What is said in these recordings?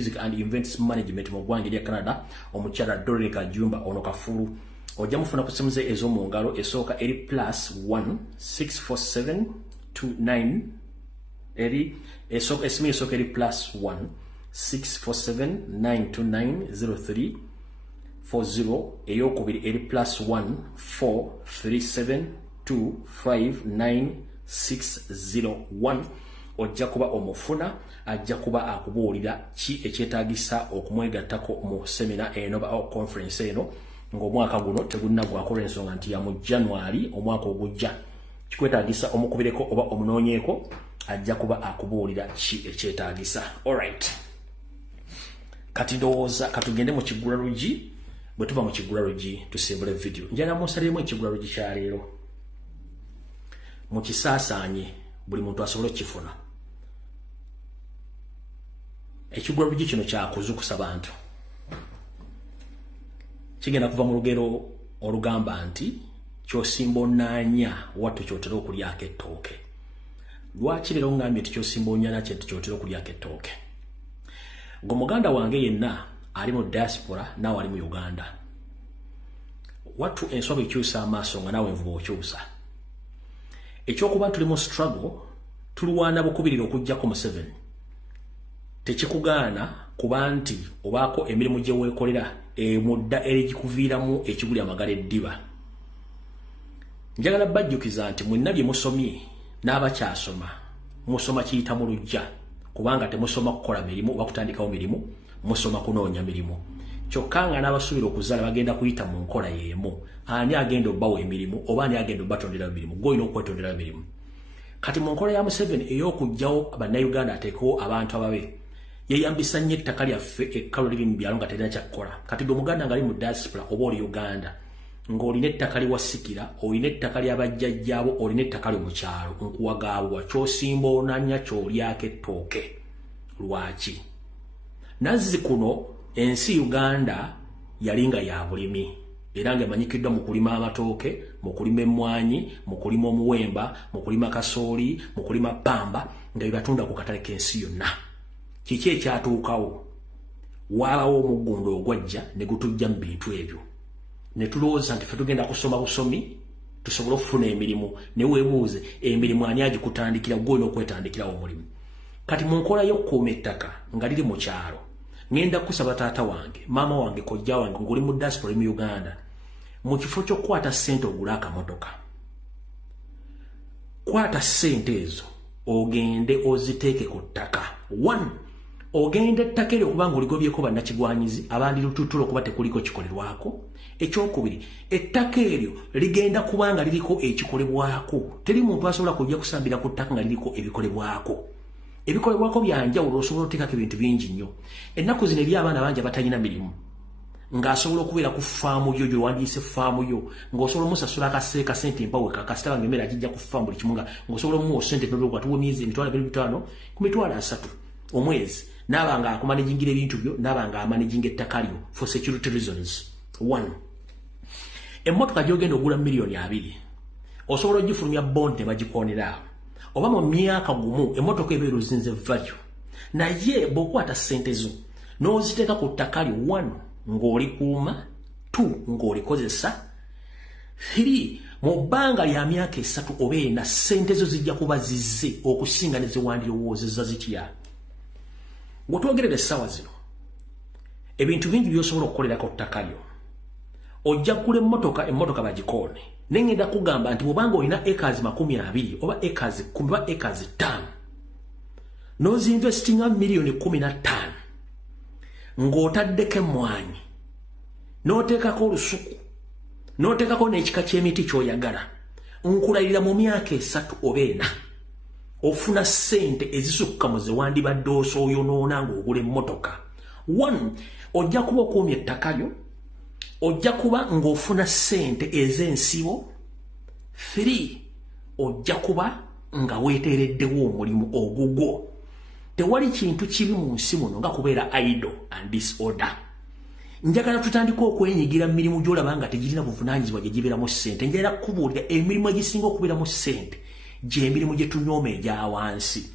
Music and Events Management mu ggwanga erya Canada omukyala Doreen Kajumba ono kafulu ojja mufuna ku simu ze ez'omu ngalo esooka eri +1 647 29 eri esimu esooka eri +1 647 929 0340 eyokubiri eri +1 437 259 601 ojja kuba omufuna ajja kuba akubuulira ki ekyetaagisa okumwegattako mu semina eno ba conference eno ng'omwaka guno tegunnagwako olw'ensonga nti ya mu January omwaka ogujja kikwetaagisa omukubireko oba omunoonyeeko ajja kuba akubuulira ki ekyetaagisa. Alright, kati ndowooza katugende mu Kigulalugi. Bwe tuva mu Kigulalugi tusimbule video njala musaliremu Ekigulalugi kya leero mukisaasaanye buli muntu asobole okifuna. Ekigulalugi kino kyakuzukusa bantu, kigenda kuva mu lugero olugamba nti kyosimba onaanya wattu kyotera okulyako ettooke. Lwaki leero ngambye nti kyosimba onaanya kyotera okulyako ettooke? Gwe muganda wange yenna ali mu diaspora naawe ali mu Uganda, wattu enswa ekyusa amaaso nga naawe envuba okyusa. Ekyokuba tuli mu struggle tulwana bukubirira okuggyako Museveni tekikugaana kuba nti obaako emirimu gye weekolera emudda erigikuviiramu ekiguli amagala eddiba. Njagala bajjukiza nti mwenna bye musomye n'abakyasoma musoma kiyita mu lujja, kubanga temusoma kukola mirimu oba kutandikawo mirimu, musoma kunoonya mirimu. Kyokka nga n'abasuubira okuzaala bagenda kuyita mu nkola y'emu. Ani agenda obbawo emirimu oba ani agenda obbatonderayo emirimu? Gw'olina okwetonderayo emirimu. Kati mu nkola ya Museveni ey'okugyawo bannayuganda ateekewo abantu ababe, yeyambisa nnyo ettaka lyaffe ekkalu liri mu byalo nga terina kyakukola. Kati gwe muganda nga ali mu diaspora oba oli Uganda ng'olina ettaka lyewasikira, olina ettaka ly'abajjajjaabo, olina ettaka lyo mu kyalo, nkuwagaabwa kyosimba onaanya ky'olyako ettooke. Lwaki? Nazzi kuno ensi Uganda yali nga ya bulimi era ng'emanyikiddwa mu kulima amatooke, mu kulima emmwanyi, mu kulima omuwemba, mu kulima kasooli, mu kulima ppamba nga bibatunda ku katale k'ensi yonna. Kiki ekyatuukawo? Waabawo omuggundo ogwajja ne gutujja mu bintu ebyo. Ne tulowooza nti ffe tugenda kusoma busomi tusobole okufuna emirimu, ne weebuuze emirimu ani agikutandikira? Gw'olina okwetandikirawo omulimu. Kati mu nkola y'okukuuma ettaka nga liri mu kyalo, ngenda kusaba taata wange, maama wange, kojja wange ng'oli mu diaspora mu Uganda, mu kifo ky'okukwata ssente ogule akamotoka, kwata ssente ezo ogende oziteeke ku ttaka. 1, ogende ettaka eryo okuba ng'oligobyeko bannakigwanyizi abandi lututulo okuba tekuliko kikolerwako. Ekyokubiri, ettaka eryo ligenda kuba nga liriko ekikolebwako. Teri muntu asobola kujja kusambira ku ttaka nga liriko ebikolebwako. Ebikolebwako byanjawulo, osobola oteekako ebintu bingi nnyo. Ennaku zino eri abaana bangi abatalina mirimu, ng'asobola okubeera ku faamu yo gy'owandiise faamu yo, ng'osobola omusasula akaseeka sente empawe kakasita bange emmere agijja ku faamu buli kimu, ng'osobola omuwa sente ntolwa tuwa emyezi emitwalo 25 ku mitwalo 3 omwezi, naaba nga akumanagingira ebintu byo, naaba nga amanaginga ettaka lyo for security reasons. 1, emmotoka gy'ogenda ogula $2,000,000 osobola ogifulumya bond ne bagikoonera oba mu myaka gumu emmotoka ebeera ozinze value. Naye bw'okwata ssente zo n'oziteeka ku ttaka lyo, 1, ng'olikuuma, 2, ng'olikozesa, 3, mu bbanga lya myaka 3 oba 4 ssente zo zijja kuba zizze okusinga ne ze wandirowoozezza zitya. Bw'otwogerera essaawa zino ebintu bingi by'osobola okukolerako ttaka lyo. Ojja kugula emmotoka bagikoone. Nengenda kugamba nti bw'obanga olina acres 20 oba acres 10 oba acres 5 n'ozinvestinga $15,000,000 ng'otaddeko emmwanyi, n'oteekako olusuku, n'oteekako n'ekika ky'emiti ky'oyagala, nkulayirira mu myaka 3 oba 4 ofuna ssente ezisukka mu ze wandibadde osooyonoona ng'ogula emmotoka. 1, ojja kuba okuumya ettaka lyo, ojja kuba ng'ofuna ssente ez'ensibo. 3, ojja kuba nga weeteereddewo omulimu ogugwo. Tewali kintu kibi mu nsi muno nga kubeera idle and disorder. Njagala tutandika okwenyigira mu mirimu gy'olaba nga tegirina buvunaanyizibwa gye gibeeramu ssente. Njagala kukubuulira emirimu egisinga okubeeramu ssente gy'emirimu gye tunyooma egya wansi.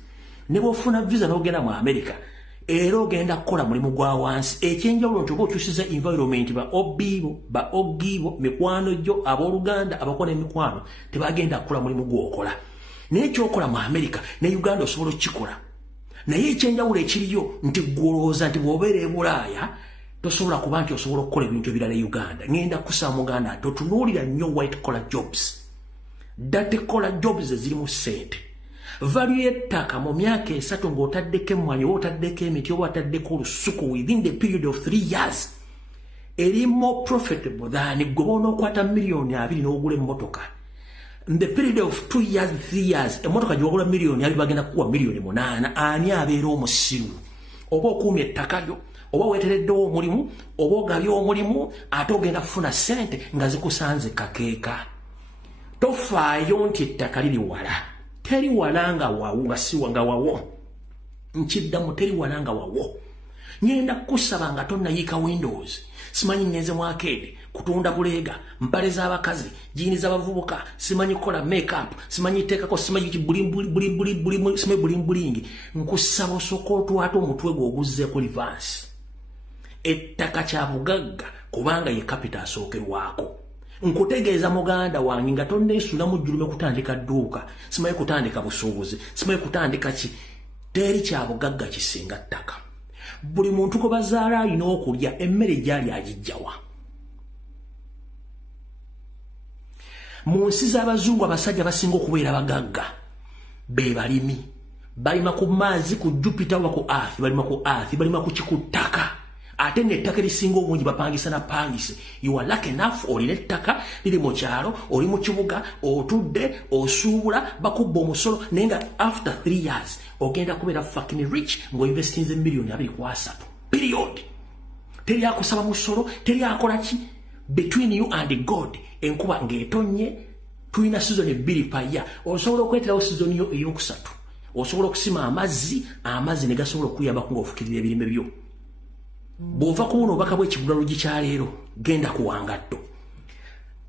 Ne bw'ofuna visa n'ogenda mu America, era ogenda kukola mulimu gwa wansi ekyenjawulo nti oba okyusiza environment ba obibo ba ogibo mikwano gyo abooluganda abakola emikwano tebagenda kukola mulimu gwokola naye ekyokola mu America ne Uganda osobola okukikola naye ekyenjawulo ekiriyo nti gwolowooza nti bw'obeera e Bulaaya tosobola kuba nti osobola okukola ebintu ebirala e Uganda ngenda kusaba muganda totunuulira nnyo white collar jobs dirty collar jobs eziri mu ssente value y'ettaka mu myaka 3 ng'otaddeko emmwanyi oba otaddeko emiti oba otaddeko olusuku within the period of 3 years eri more profitable than gwe b'onookwata $2,000,000 n'ogula emmotoka in the period of 2 years 3 years emmotoka gye wagula $2,000,000 bagenda kukuwa $8,000,000 ani abeera omusiru oba okuumya ettaka lyo oba weetereddewo omulimu oba ogabye omulimu ate ogenda kufuna ssente nga zikusanze kakeeka tofaayo nti ettaka liri wala teri walanga wawo nga siwa nga wawo nkiddamu teri walanga wawo ngenda kusaba nga tonnayiika windows simanyi ngenze mu arcade kutunda buleega mpale z'abakazi jiini z'abavubuka simanyi kukola makeup simanyi teekako simanyi bulimbulingi nkusaba osooka otwate omutwe gwe oguzzeeko livansi ettaka kya bugagga kubanga ye kapita asookerwako nkutegeeza muganda wange nga tonneesula mu jjulume kutandika dduuka simanyi kutandika busuubuzi simanyi kutandika ki teri kya bugagga kisinga ttaka buli muntu ko bazaala alina okulya emmere gyali agijjawa mu nsi z'abazungu abasajja basinga okubeera bagagga be balimi balima ku maazi ku Jupiter oba ku Earth balima ku Earth balima ku kikuttaka ate n'ettaka erisinga obungi bapangisa na pangise you are lucky enough olina ettaka liri mu kyalo oli mu kibuga otudde osuubula bakubba omusolo naye nga after 3 years ogenda kubeera fucking rich ng'oinvestinze $2,300,000 period teri akusaba musolo teri akola ki between you and God enkuba ng'etonye tulina sizoni 2 paya osobola okweterawo sizoni yo ey'okusatu osobola okusima amazzi ne gasobola okuyambako ng'ofukirira ebirime byo bw'ova kubona obubaka bw'ekigula lugi kya leero genda kuwangatto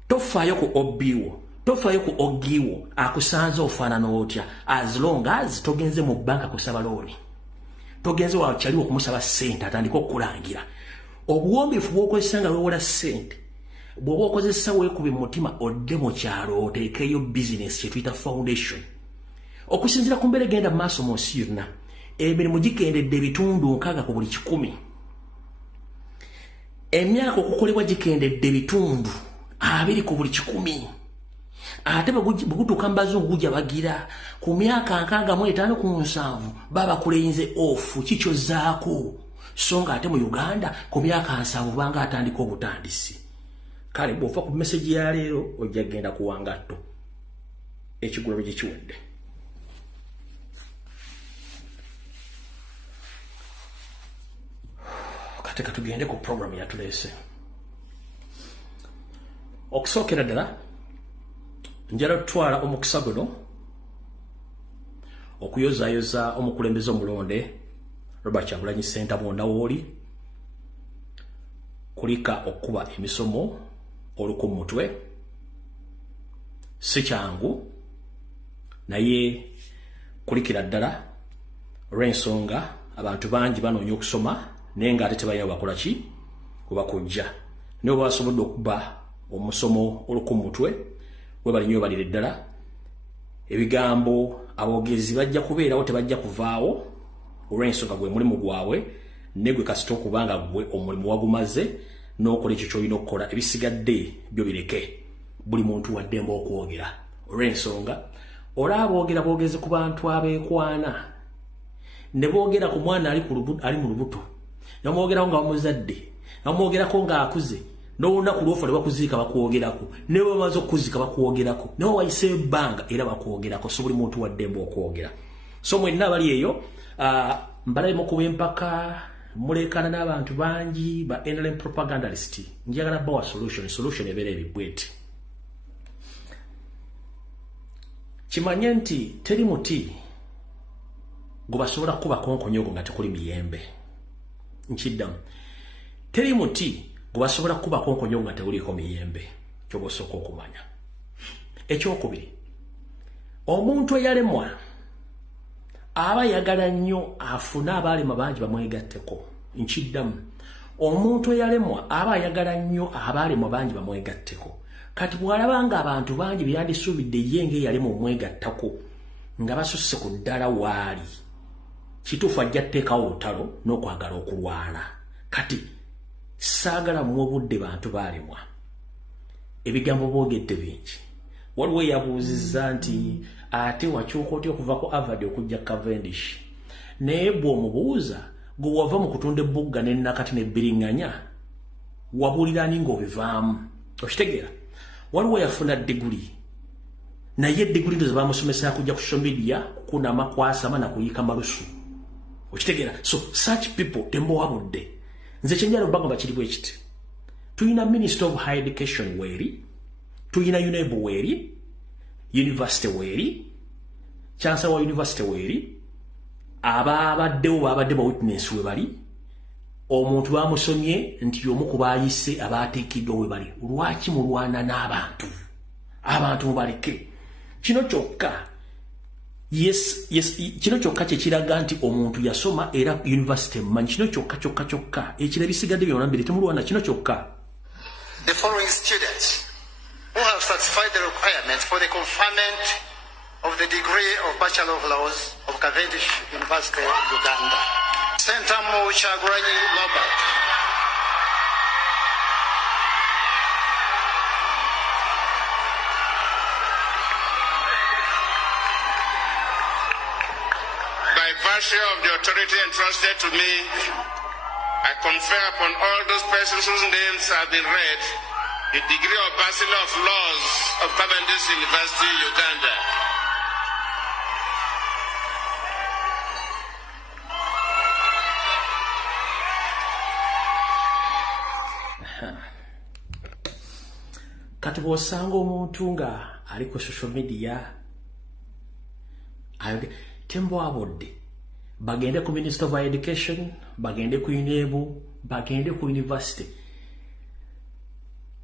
tofaayo ku obiwo tofaayo ku ogiwo akusanze ofaanana otya as long as togenze mu banka kusaba looni togenze wakyaliwo okumusaba ssente atandika okukulangira obuwombeefu bw'okozesa nga weewola ssente bw'oba okozesa weekube mu mutima odde mu kyalo oteekeyo bizinesi kye tuyita foundation okusinziira ku mbeera egenda mu maaso mu nsi yonna emirimu gikendedde ebitundu 6 ku buli 100 emyaka okukolebwa gikendedde ebitundu 2 ku buli 100 ate bwegutuuka mu bazungu gujja bagira ku myaka 65 ku 7 baba kuleyinze off kikyozzaako so nga ate mu Uganda ku myaka 7 banga atandika obutandisi kale bw'ova ku message ya leero ojja genda kuwangatto ekigula bwe kiwedde kati tugende ku program yatuleese okusookera ddala njala tutwala omukisa guno okuyozaayoza omukulembeze omulonde Robert Kyagulanyi Ssentamu wooli kulika okuba emisomo oluku mutwe si kyangu naye kulikira ddala olw'ensonga abantu bangi banoonya okusoma naye nga ate tebalina bakola ki kubakujja naye oba basobodde okuba omusomo oluku mutwe we balinyo balire ddala ebigambo aboogezi bajja kubeerawo tebajja kuvaawo olw'ensonga gwe mulimu gwabwe ne gwe kasita okubanga gwe omulimu wagumaze n'okola ekyo ky'olina okukola ebisigadde byo bireke buli muntu waddemba okwogera olw'ensonga olaba boogera boogezi ku bantu abeekwana ne boogera ku mwana ali mu lubuto namwogerako nga bamuzadde namwogerako ng'akuze n'olunaku lwofa lwebakuziika bakwogerako ne bwe bamaze okukuziika bakwogerako nawe wayise ebbanga era bakwogerako so buli muntu waddemba okwogera so mwenna abali eyo mbalabe mukuba empaka mulekana n'abantu bangi ba NLM propagandalist njagala bawa solution ebeera ebibweti kimanye nti teri muti gwe basobola kuba konkonyogo nga tekuli miyembe nkiddamu teri muti gwe basobola kuba konkonyogo nga tekuliko miyembe kyoba osooka okumanya ekyokubiri omuntu eyalemwa aba yagala nnyo afune abalema bangi bamwegatteko nkiddamu omuntu eyalemwa aba yagala nnyo abalemwa bangi bamwegatteko kati bwalabanga abantu bangi byandisuubidde ye ng'eyalema omwegattako nga basusse ku ddala waali kituufu ajja tteekawo olutalo n'okwagala okulwana kati saagala mu obudde bantu baalemwa ebigambo boogedde bingi waliwo yabuuzizza nti ate wakyuka otya okuva ku Harvard okujja Cavendish naye bw'omubuuza gwe wava mu kutunda ebbugga n'ennakati n'ebbiriŋŋanya wabuulira ani ng'obivaamu okitegeera waliwo yafuna diguli naye diguli ndoza bamusomesa kujja ku social media kunama kwasama na kuyika malusu okitegeera so such people tembowabudde nze kyenjala obanga bakiri bwekiti tuyina Minister of Higher Education weeri tuyina UNEB weeri University weeri Chancellor wa University weeri abaddewo babadde ba witness we bali omuntu bamusomye nti omu ku baayise abaateekeddwa we bali lwaki mulwana n'abantu abantu mubaleke kino kyokka yes kino kyokka kyekiraga nti omuntu yasoma era university mmanyi kino kyokka ekira bisigadde byonna mbere temulwana kino kyokka. The following students who have satisfied the requirements for the conferment of the degree of Bachelor of Laws of Cavendish University, Uganda. Sentamu Kyagulanyi Robert. By virtue of the authority entrusted to me, I confer upon all those persons whose names have been read the degree of Bachelor of Laws of Cavendish University, Uganda. Kati bw'osanga omuntu nga ali ku social media tembwabudde bagende ku Minister of Higher Education bagende ku UNEB bagende ku University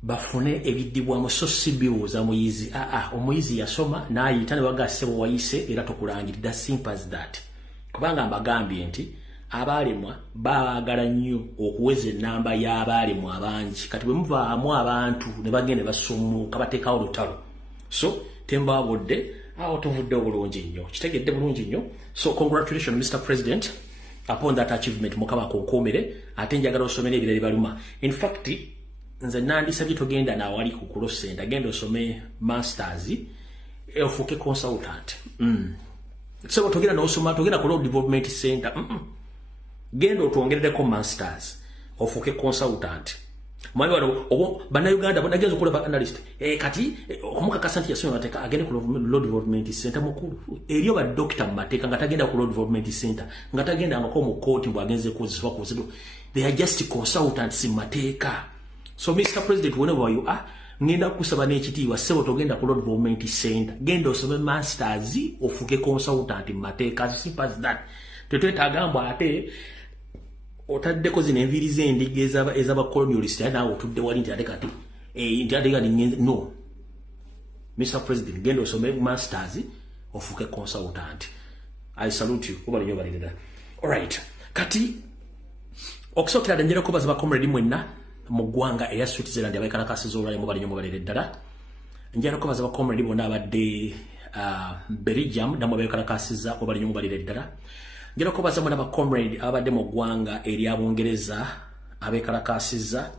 bafune ebiddibwamu so si bibuuza muyizi omuyizi yasoma n'ayita ne bagase bwe wayise era tokulangirira as simple as that kubanga mbagambye nti abaalemwa baagala nnyo okuweza ennamba y'abaalemwa abangi kati bwe muvaamu abantu ne bagenda basummuuka bateekawo olutalo so tembabudde awo tuvudde obulungi nnyo kitegedde bulungi nnyo so congratulations Mr. President upon that achievement mukama konkomere ate njagala osomere ebirala baluma in fact nze nandisabye togenda naawali ku Cross Center genda osome masters ofuuke consultant so togenda n'osoma togenda ku Road Development Center genda otwongerereko masters ofuuke consultant mwanyi wano bannayuganda bonagenza okulaba analyst kati okumukakasa nti yasoma mateeka agende ku Road Development Center mukulu eriyo ba doctor mu mateeka nga tagenda ku Road Development Center nga tagenda ngako mu court bwagenze kozesebwa kuzido they are just consultants mu mateeka. So Mr. President, whenever you are, ngenda kusaba n'ekitiibwa ssebo togenda ku Road Development Center genda osome masters ofuuke consultant mu mateeka as simple as that tetwetagamba ate otaddeko zino enviiri z'endiga ez'abacolonialist naawe otudde wali nti ate kati nti ate kati no Mr. President genda osome masters ofuuke consultant. I salute you kuba linyo balirira. Alright kati okusookera ddala njera kubaza bakomredi mwenna mu ggwanga eya Switzerland abeekalakasiza olwali mu balinyo mubalire ddala njera kubaza bakomredi bonna abadde Belgium namwe abeekalakasiza obalinyo mubalire ddala njera kubaza mwana bakomredi abadde mu ggwanga eri Abongereza abeekalakasiza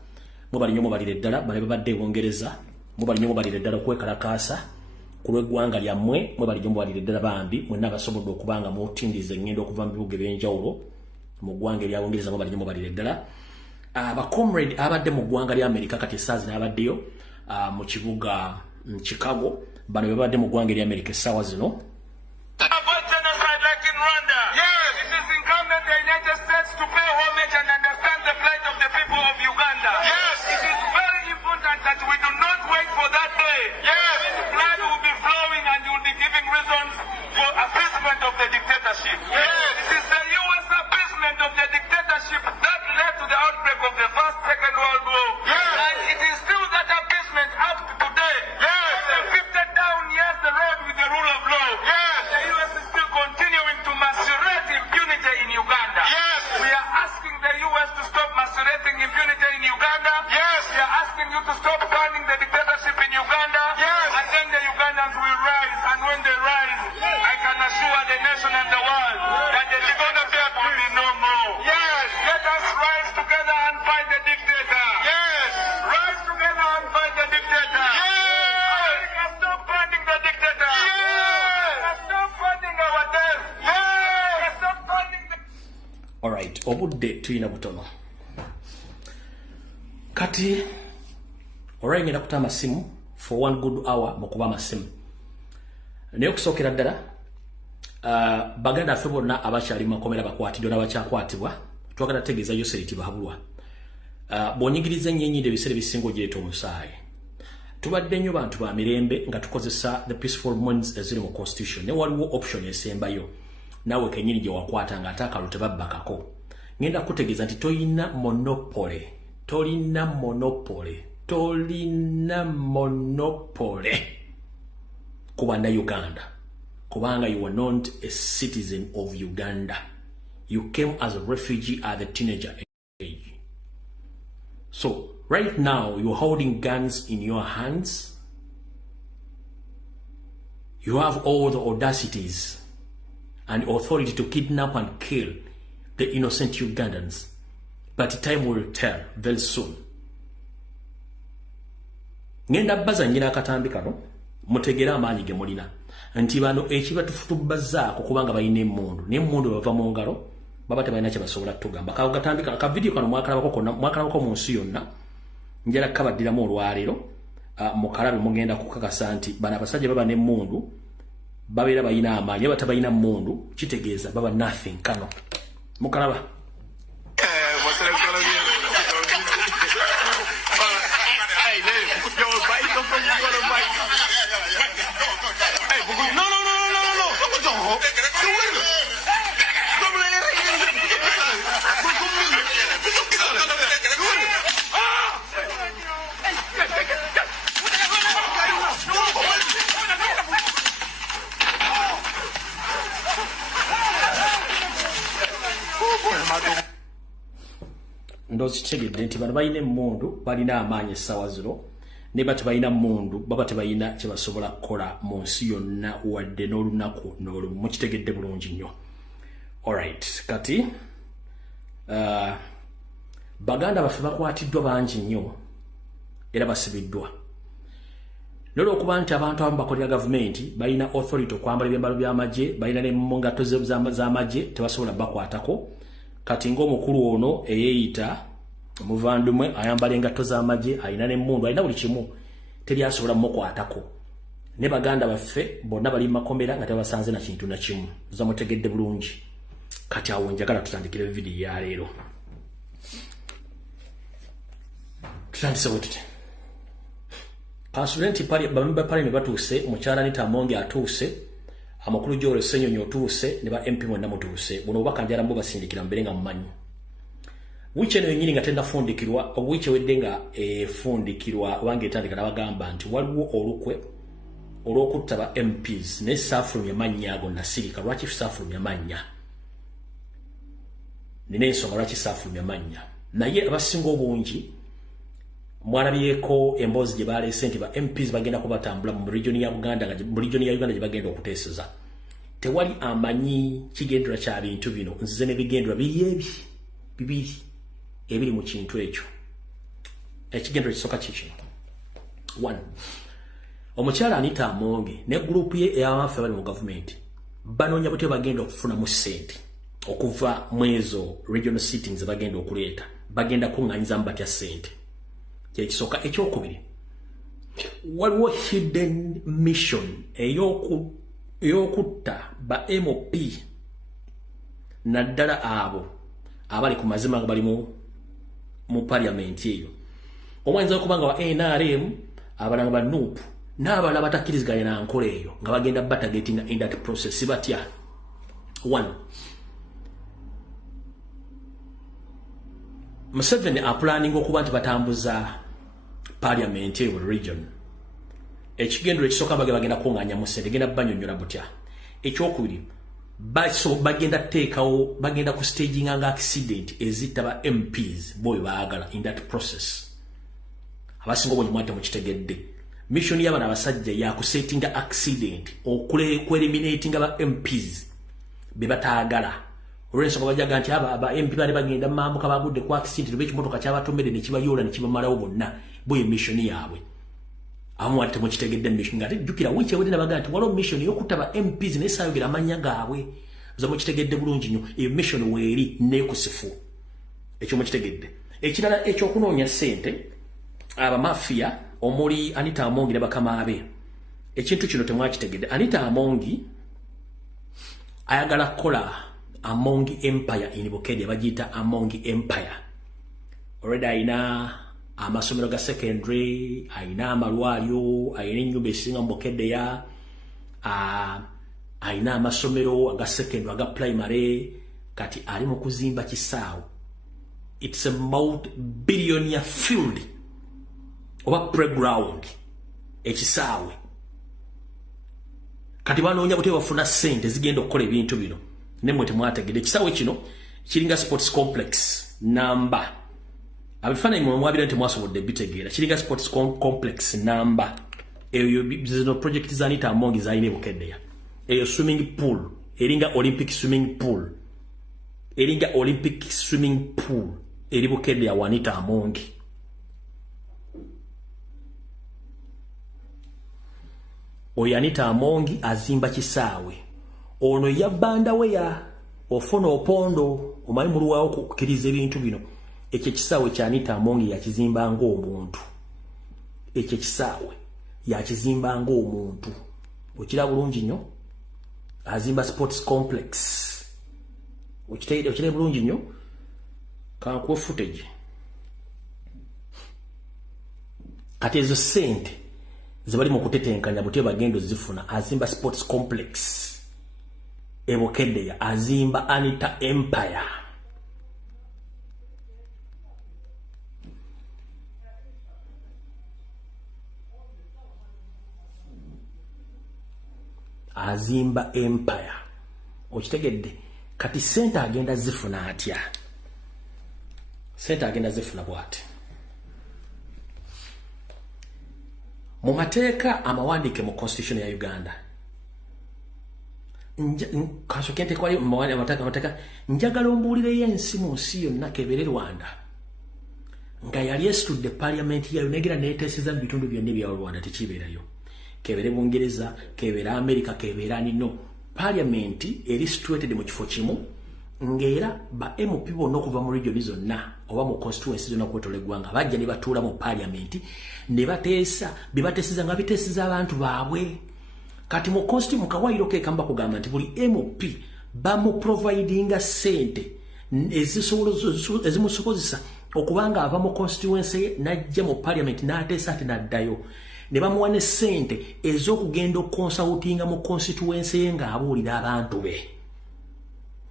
mubalinyo mubalire ddala bale babadde e Bongereza mubalinyo mubalire ddala okwekalakasa ku lw'eggwanga lyammwe mubalinyo mubalire ddala bambi mwenna abasobodde okubanga mutindiza engendo okuva mu bibuga ebyenjawulo mu ggwanga eri Abongereza mubalinyo mubalire ddala comrade abadde mu ggwanga lya America kati essaazi n'abaddeyo mu kibuga Chicago bano babadde mu ggwanga lya America essaawa zino. About genocide like in Rwanda. Yes. It is incumbent the United States to pay homage and understand the plight of the people of Uganda. Yes. It is very important that we do not wait for that day. Yes. Blood will be flowing and you will be giving reasons for appeasement of the dictatorship. Yes. It is the U.S. appeasement of the dictatorship that led to the outbreak of the First, Second World War. Yes. And it is still that appeasement up to today. Yes. After 50 down years, the road with the rule of law. Yes. The U.S. is still continuing to massacre Alright, obudde tuyina butono. Kati alright ngenda kutama simu for 1 good hour mukuba masimu. Naye okusookera ddala baganda ffe bonna abakyali makomera bakwatiddwa n'abakyakwatibwa twagala tegeeza Yoseriti bahabulwa. Bw'onyigiriza ennyinyinda ebiseera ebisinga ogireeta omusaayi. Tubadde nnyo bantu ba mirembe nga tukozesa the peaceful means eziri mu constitution. Ne waliwo option esembayo. Nawe kenyini gye wakwata nga ate akalulu tebabbakako. Ngenda kutegeeza nti tolina monopole. Tolina monopole ku Bannayuganda. Kubanga you were not a citizen of Uganda. You came as a refugee at the teenager age. So, right now, you're holding guns in your hands. You have all the audacities and authority to kidnap and kill the innocent Ugandans. But time will tell very soon. Ngenda baza njina akatambi kano, mutegera amaanyi ge mulina. Nti bano ekibatufutubazaako kubanga balina emmundu. N'emmundu bava mu ngalo, baba tebalina kye basobola tugamba. Kagatambika ka video kano mwakalabako mu nsi yonna. Njala kabaddiramu olwaleero mukalabe mugenda kukakasa nti bano abasajja baba n'emmundu babeera balina amaanyi baba tebalina mmundu kitegeeza baba nothing kano. Mukalaba. Ndozi kitegedde nti bano balina emmundu balina amaanyi essaawa zino ne bati balina mmundu baba tebalina kye basobola kukola mu nsi yonna wadde n'olunaku n'olumu. Mukitegedde bulungi nnyo. Alright, kati baganda baffe bakwatiddwa bangi nnyo era basibiddwa. N'olwokuba nti abantu abamu bakolera gavumenti balina authority okwambala ebyambalo by'amagye balina ne mu ngatto z'amagye tebasobola bakwatako. Kati ng'omukulu ono eyeeyita omuvandimwe ayambala engatto z'amagye alina n'emmundu alina buli kimu teryasobola mukwatako. Ne baganda baffe bonna bali makomera nga tebasanze na kintu na kimu. Zamutegedde bulungi. Kati awo njagala tutandikire video ya leero. Tutandise bwetute. Constituent bamemba pale ne batuuse mukyala Anita Amongi atuuse. Amakulu Joel Ssenyonyi otuuse ne ba MP mwenna mutuuse. Buno obubaka njala mbo basindikira mbere nga mumanyi. Wiche eno yenyini nga tenda fundikirwa, wiche wedde nga fundikirwa wange etandika n'abagamba nti waliwo olukwe olw'okutta ba MPs ne saafulumya mannya ago nasirika. Lwaki saafulumya mannya? Nina ensonga lwaki saafulumya mannya. Naye abasinga obungi mwalabyeko emboozi gye baleese nti ba MPs bagenda kubatambula mu region ya Uganda gye bagenda okuteeseza. Tewali amanyi kigendera kya bintu bino. Nzize ne bigendera bibiri ebiri mu kintu ekyo. Ekigendera kisoka kikino. 1. Omukyala Anita Amongi ne group ye ey'abaffe bali mu government banoonya butya bagenda okufuna mu ssente okuva mu ezo regional sittings bagenda okuleeta. Bagenda kuŋŋanyiza mu batya ssente. Kyekisoka ekyokubiri. Waliwo hidden mission ey'okutta ba MOP naddala abo abali ku mazima nga bali mu parliament eyo. Omwanyinza okubanga wa NRM abalanga ba NUP n'abala batakkiriziganya na nkola eyo nga bagenda batagating in that process batya. 1. Museveni aplanning okuba nti batambuza parliament eyo region. Ekigendero ekisooka bagenda kuŋŋaanya mu ssente genda banyonnyola butya. Ekyokubiri bagenda teekawo bagenda ku staging nga accident ezitta ba MPs boy baagala in that process. Abasinga obungi mwate mukitegedde. Mission y'abana abasajja ya kusettinga accident okueliminatinga ba MPs be bataagala. Olw'ensonga bajaga nti aba MP bali bagenda mambuka bagudde ku accident b'ekimotoka ky'abatombedde ne kibayoola ne kibamalawo bonna boye mission yaabwe. Amwate mukitegedde mission ngate jukira wiche wedde nabaga nti waliwo mission y'okutta ba MPs ne sayogera amannya gaabwe. za mukitegedde bulungi nnyo e mission weeri nekusifu ekyo mukitegedde ekirala ekyo okunoonya ssente aba mafia omuli Anita Amongi ne bakama abe ekintu kino temwakitegedde Anita Amongi ayagala kola Amongi Empire in Bukedde bagiyita Amongi Empire already ayina amasomero ga secondary ayina amalwaliro ayina ennyumba esinga mu Bukedde ya ayina amasomero aga secondary aga primary kati ali mu kuzimba kisaawe it's a multi-billionaire field oba playground ekisaawe kati banoonya bute bafuna ssente zigenda okukola ebintu bino nemwe temwategedde ekisaawe kino kiringa sports complex namba abifaananyi mwe mwabira nti mwasobodde bitegeera kiringa sports complex namba eyo zino project za Anita Amongi zayina Bukeddeya eyo swimming pool eringa Olympic swimming pool eri Bukeddeya wa Anita Amongi oyo Anita Amongi azimba kisaawe ono yabbanda we ya ofuna opondo omanyi muluwawo kukiriza ebintu bino ekyo kisaawe kya Anita Amongi yakizimba ng'omuntu ekyo kisaawe yakizimba ng'omuntu okira bulungi nnyo azimba sports complex okira bulungi nnyo kankuwe footage kati ezo ssente zibali mu kutetenkanya butye bagendo zifuna azimba sports complex e Bukeddeya azimba Anita Empire azimba Empire okitegedde kati sente agenda zifuna atya sente agenda zifuna bwati mu mateeka amawandike mu constitution ya Uganda kasokente kwali amateeka njagala ombuulire yensi mu nsi yonna kebere Rwanda nga yali esitudde parliament yayo negera neeteeseza mu bitundu byonna ebya Rwanda tekibeerayo kebere Bungereza kebere America kebere nino parliament eri situated mu kifo kimu ngera ba MP bonna okuva mu region zonna oba mu constituency zonna kwetola eggwanga bajja ne batuula mu parliament ne bateesa bibateeseza nga biteeseza abantu baabwe kati mu constitution mukawairo ke kamba kugamba nti buli MP bamu providinga sente ezimusobozesa okubanga ava mu constituency najja mu parliament n'ateesa ati naddayo ne bamuwa ne sente ez'okugenda okonsultinga mu constituency nga abuulira abantu be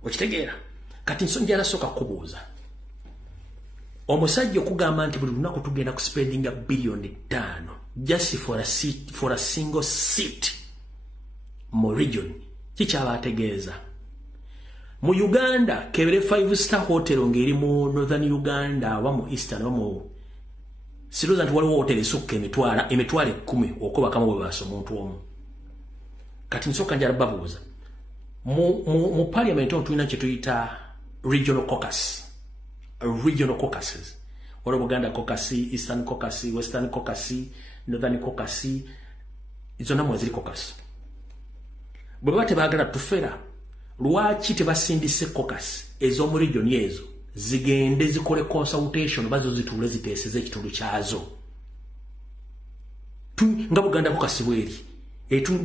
okitegeera kati nsonja nasooka kubuuza omusajja okugamba nti buli lunaku tugenda kuspendinga billioni 5 just for a single seat mu region kikyaba ategeeza mu Uganda kebere 5-star hotel ngeri mu Northern Uganda wa mu Eastern wa mu siroza nti waliwo hotel esukka emitwalo 10 okuba kama bwe baso omuntu omu kati nsooka njala babuuza mu parliament on tulina kye tuyita regional caucuses wala Buganda caucus, Eastern caucus, Western caucus, Northern caucus, zonna mweziri caucus bwe baba tebaagala tufera lwaki tebasindise caucus ez'omu region ezo zigende zikole consultation bazo zituule ziteeseze ekitundu kyazo nga Buganda caucus bweri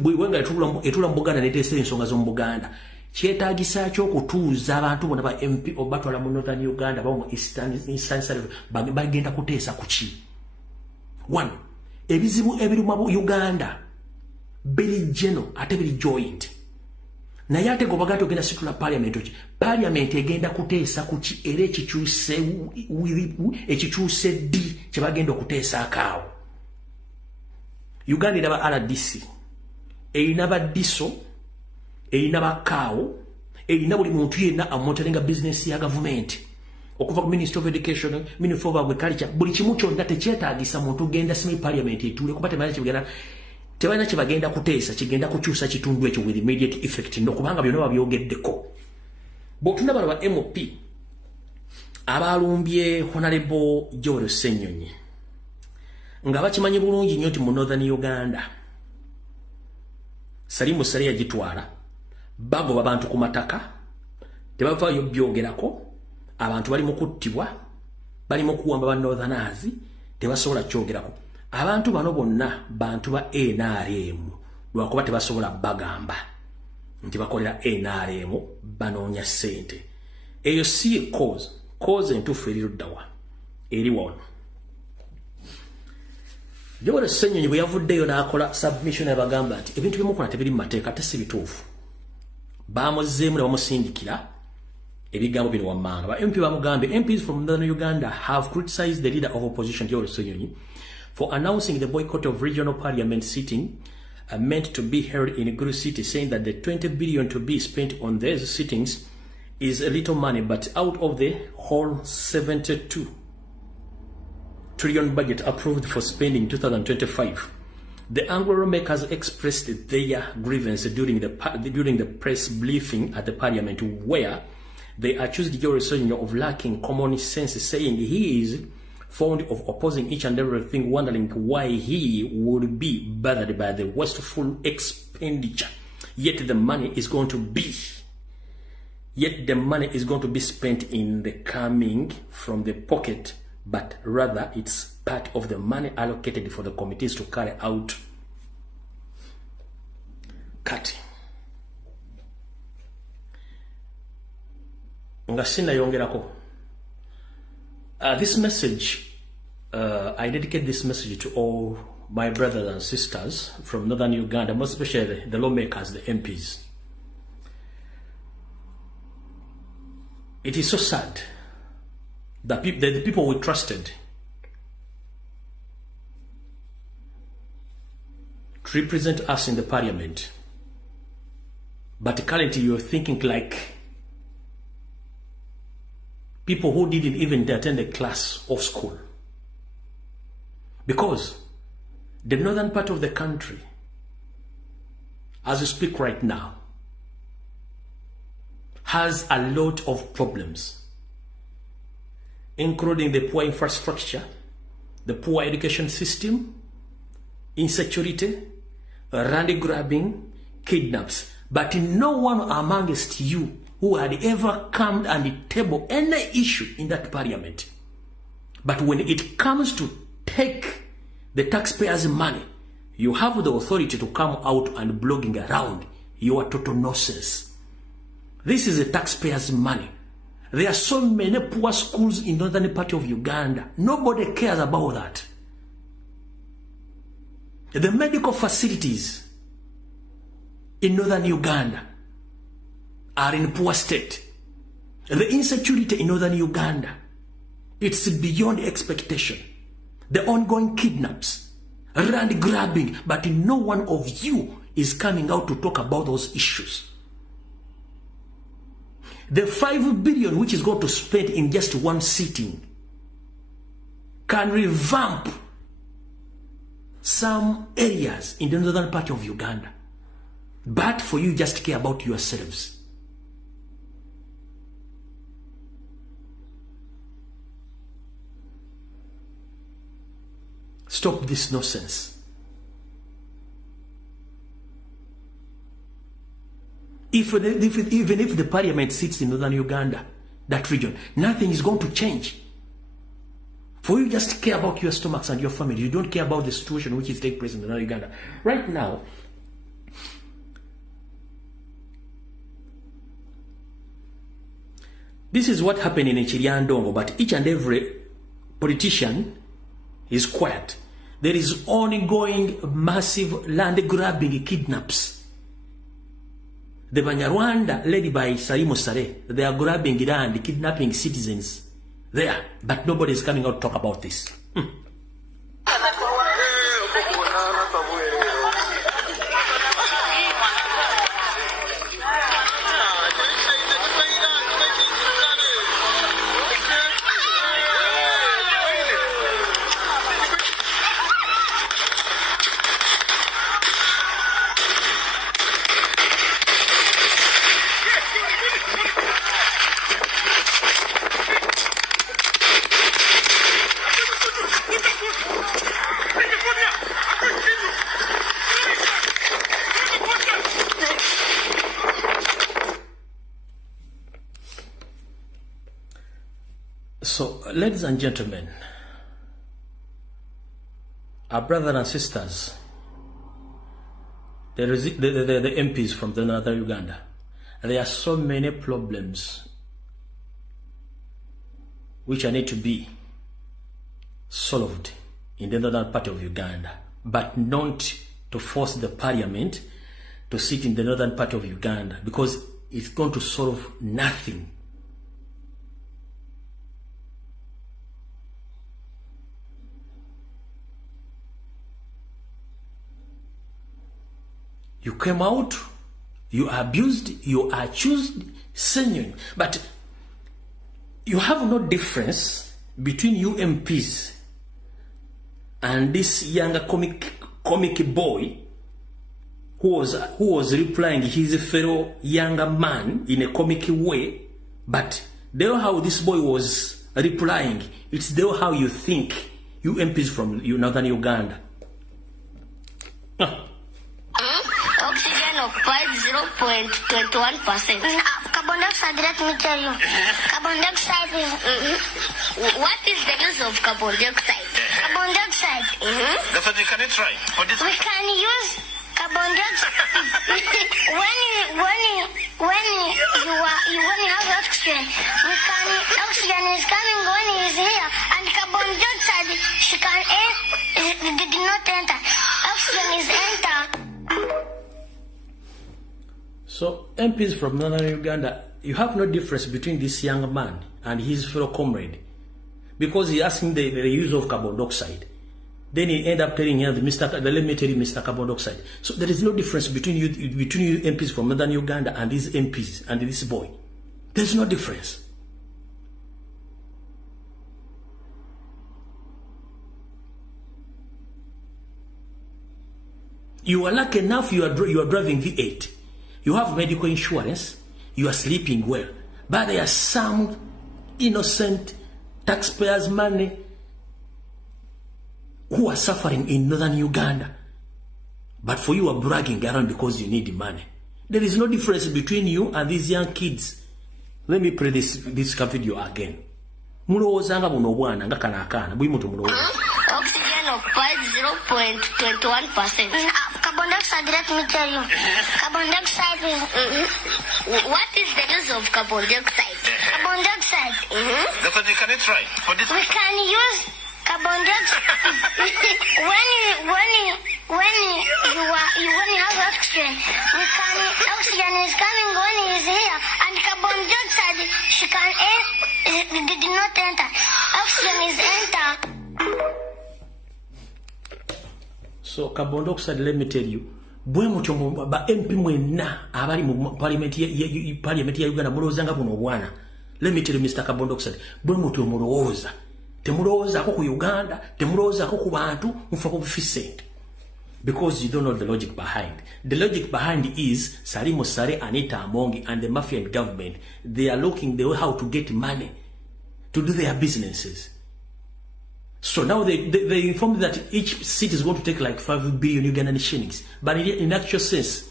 bwenga etula mu Buganda neteesa ensonga z'omu Buganda kyetaagisa ky'okutuuza abantu bonna ba MP obatwala mu Northern Uganda ba mu Eastern side bagenda kuteesa ku ki 1 ebizibu ebiruma Uganda biri general ate biri joint naye ate gobagati ogenda situla parliament egenda kuteesa ku ki era ekikyuse ddi kye bagenda okuteesa akaawo Uganda eraba RDC erina baddiso erina bakaawo erina buli muntu yenna amontalinga business ya government okuva ku Ministry of Education, Ministry of Agriculture buli kimu kyonna tekyetaagisa muntu genda simi parliament etule kuba tebalina kye bagenda kuteesa kigenda kukyusa kitundu ekyo with immediate effect nokubanga byonna babyogeddeko bw'otunda bano ba MP abalumbye Honorable Joel Ssenyonyi nga bakimanyi bulungi nnyo nti mu Northern Uganda Salimu Sale yagitwala bagoba abantu ku mataka tebavaayo byogerako abantu bali mu kuttibwa bali mu kuwamba ba northerners tebasobola kyogerako abantu bano bonna bantu ba NRM lwakuba tebasobola bagamba nti bakolera NRM banoonya ssente eyo si cause entuufu eriruddawa eri wano Jobora Ssenyonyi bwe yavuddeyo n'akola submission yabagamba nti ebintu byemukola tebiri mu mateeka ate si bituufu bamuzzeemu ne bamusindikira ebigambo bino wammanga ba MP bamugambe MPs from Northern Uganda have criticized the leader of opposition Jobora Ssenyonyi for announcing the boycott of regional parliament sitting meant to be held in Gulu City, saying that the 20 billion to be spent on these sittings is a little money, but out of the whole 72 trillion budget approved for spending in 2025. The Anglo makers expressed their grievance during the press briefing at the parliament, where they accused Jobora Ssenyonyi of lacking common sense, saying he is fond of opposing each and everything, wondering why he would be bothered by the wasteful expenditure. Yet the money is going to be spent in the coming from the pocket, but rather it's part of the money allocated for the committees to carry out cutting. Ngasina yongerako. This message, I dedicate this message to all my brothers and sisters from Northern Uganda, most especially the lawmakers, the MPs. It is so sad that the people we trusted to represent us in the parliament, but currently you're thinking like people who didn't even attend a class of school. Because the northern part of the country, as we speak right now, has a lot of problems, including the poor infrastructure, the poor education system, insecurity, land grabbing, kidnaps. But no one amongst you who had ever come and table any issue in that parliament. But when it comes to take the taxpayers' money, you have the authority to come out and blogging around. You are total nonsense. This is the taxpayers' money. There are so many poor schools in northern part of Uganda. Nobody cares about that. The medical facilities in northern Uganda are in poor state. The insecurity in northern Uganda, it's beyond expectation. The ongoing kidnaps, land grabbing, but no one of you is coming out to talk about those issues. The 5 billion which is going to spend in just one sitting can revamp some areas in the northern part of Uganda. But for you just care about yourselves. Stop this nonsense. Even if the parliament sits in northern Uganda, that region, nothing is going to change. For you just care about your stomachs and your family. You don't care about the situation which is taking place in northern Uganda. Right now, this is what happened in Chiriandongo, but each and every politician is quiet. There is ongoing massive land grabbing, kidnaps. The Banyarwanda, led by Saimo Sare, they are grabbing land, kidnapping citizens there, but nobody is coming out to talk about this. So, ladies and gentlemen, our brothers and sisters, the MPs from the northern Uganda, there are so many problems which need to be solved in the northern part of Uganda, but not to force the parliament to sit in the northern part of Uganda, because it's going to solve nothing. You came out, you are abused, you are accused, senior, but you have no difference between you MPs and this younger comic boy who was replying his fellow younger man in a comic way, but the way how this boy was replying, it's the way how you think, you MPs from northern Uganda. Oxygen occupied 0.21%. Carbon dioxide, let me tell you. Carbon dioxide is... What is the use of carbon dioxide? Carbon dioxide. That's what you can try. We can use carbon dioxide. when you have oxygen, oxygen is coming when he is here, and carbon dioxide, did not enter. Oxygen is enter. So, MPs from northern Uganda, you have no difference between this young man and his fellow comrade, because he asked him the use of carbon dioxide. Then he ended up telling him, let me tell you, Mr. Carbon dioxide. So there is no difference between you MPs from northern Uganda and these MPs and this boy. There's no difference. You are lucky enough you are driving V8. You have medical insurance. You are sleeping well. But there are some innocent taxpayers' money who are suffering in northern Uganda. But for you are bragging around because you need money. There is no difference between you and these young kids. Let me play this video again. Mulowozanga buno bwana nga kana bwi mutu mulowozanga. Oxygen occupied 0.21%. Carbon dioxide, let me tell you. Carbon dioxide is... What is the use of carbon dioxide? Carbon dioxide. That's what you can try. We can use carbon dioxide. when you have oxygen, oxygen is coming when he is here, and carbon dioxide, did not enter. Oxygen is enter. So carbon dioxide, let me tell you, bwe mutyo ba MP mwenna abali mu parliament ya Uganda mulowozanga buno bwana. Let me tell you, Mr. Carbon dioxide, bwe mutyo mulowooza. Temulowooza ko ku Uganda, temulowooza ko ku bantu, mufa ku efficient. Because you don't know the logic behind. The logic behind is Salimu Sare, Anita Amongi, and the Mafian government. They are looking the way how to get money to do their businesses. So now they informed that each seat is going to take like 5 billion Ugandan shillings. But in actual sense,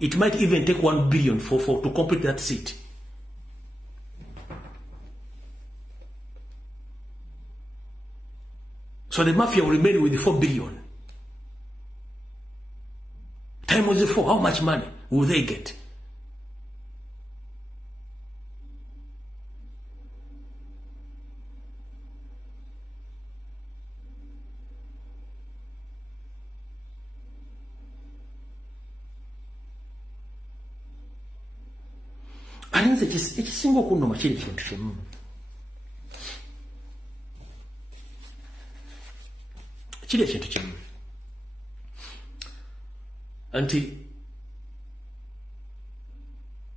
it might even take 1 billion to complete that seat. So the mafia will remain with the 4 billion. Time was the 4. How much money will they get? Ekisinga okunnuma kiri kintu kimu. Kiri ekintu kimu. Anti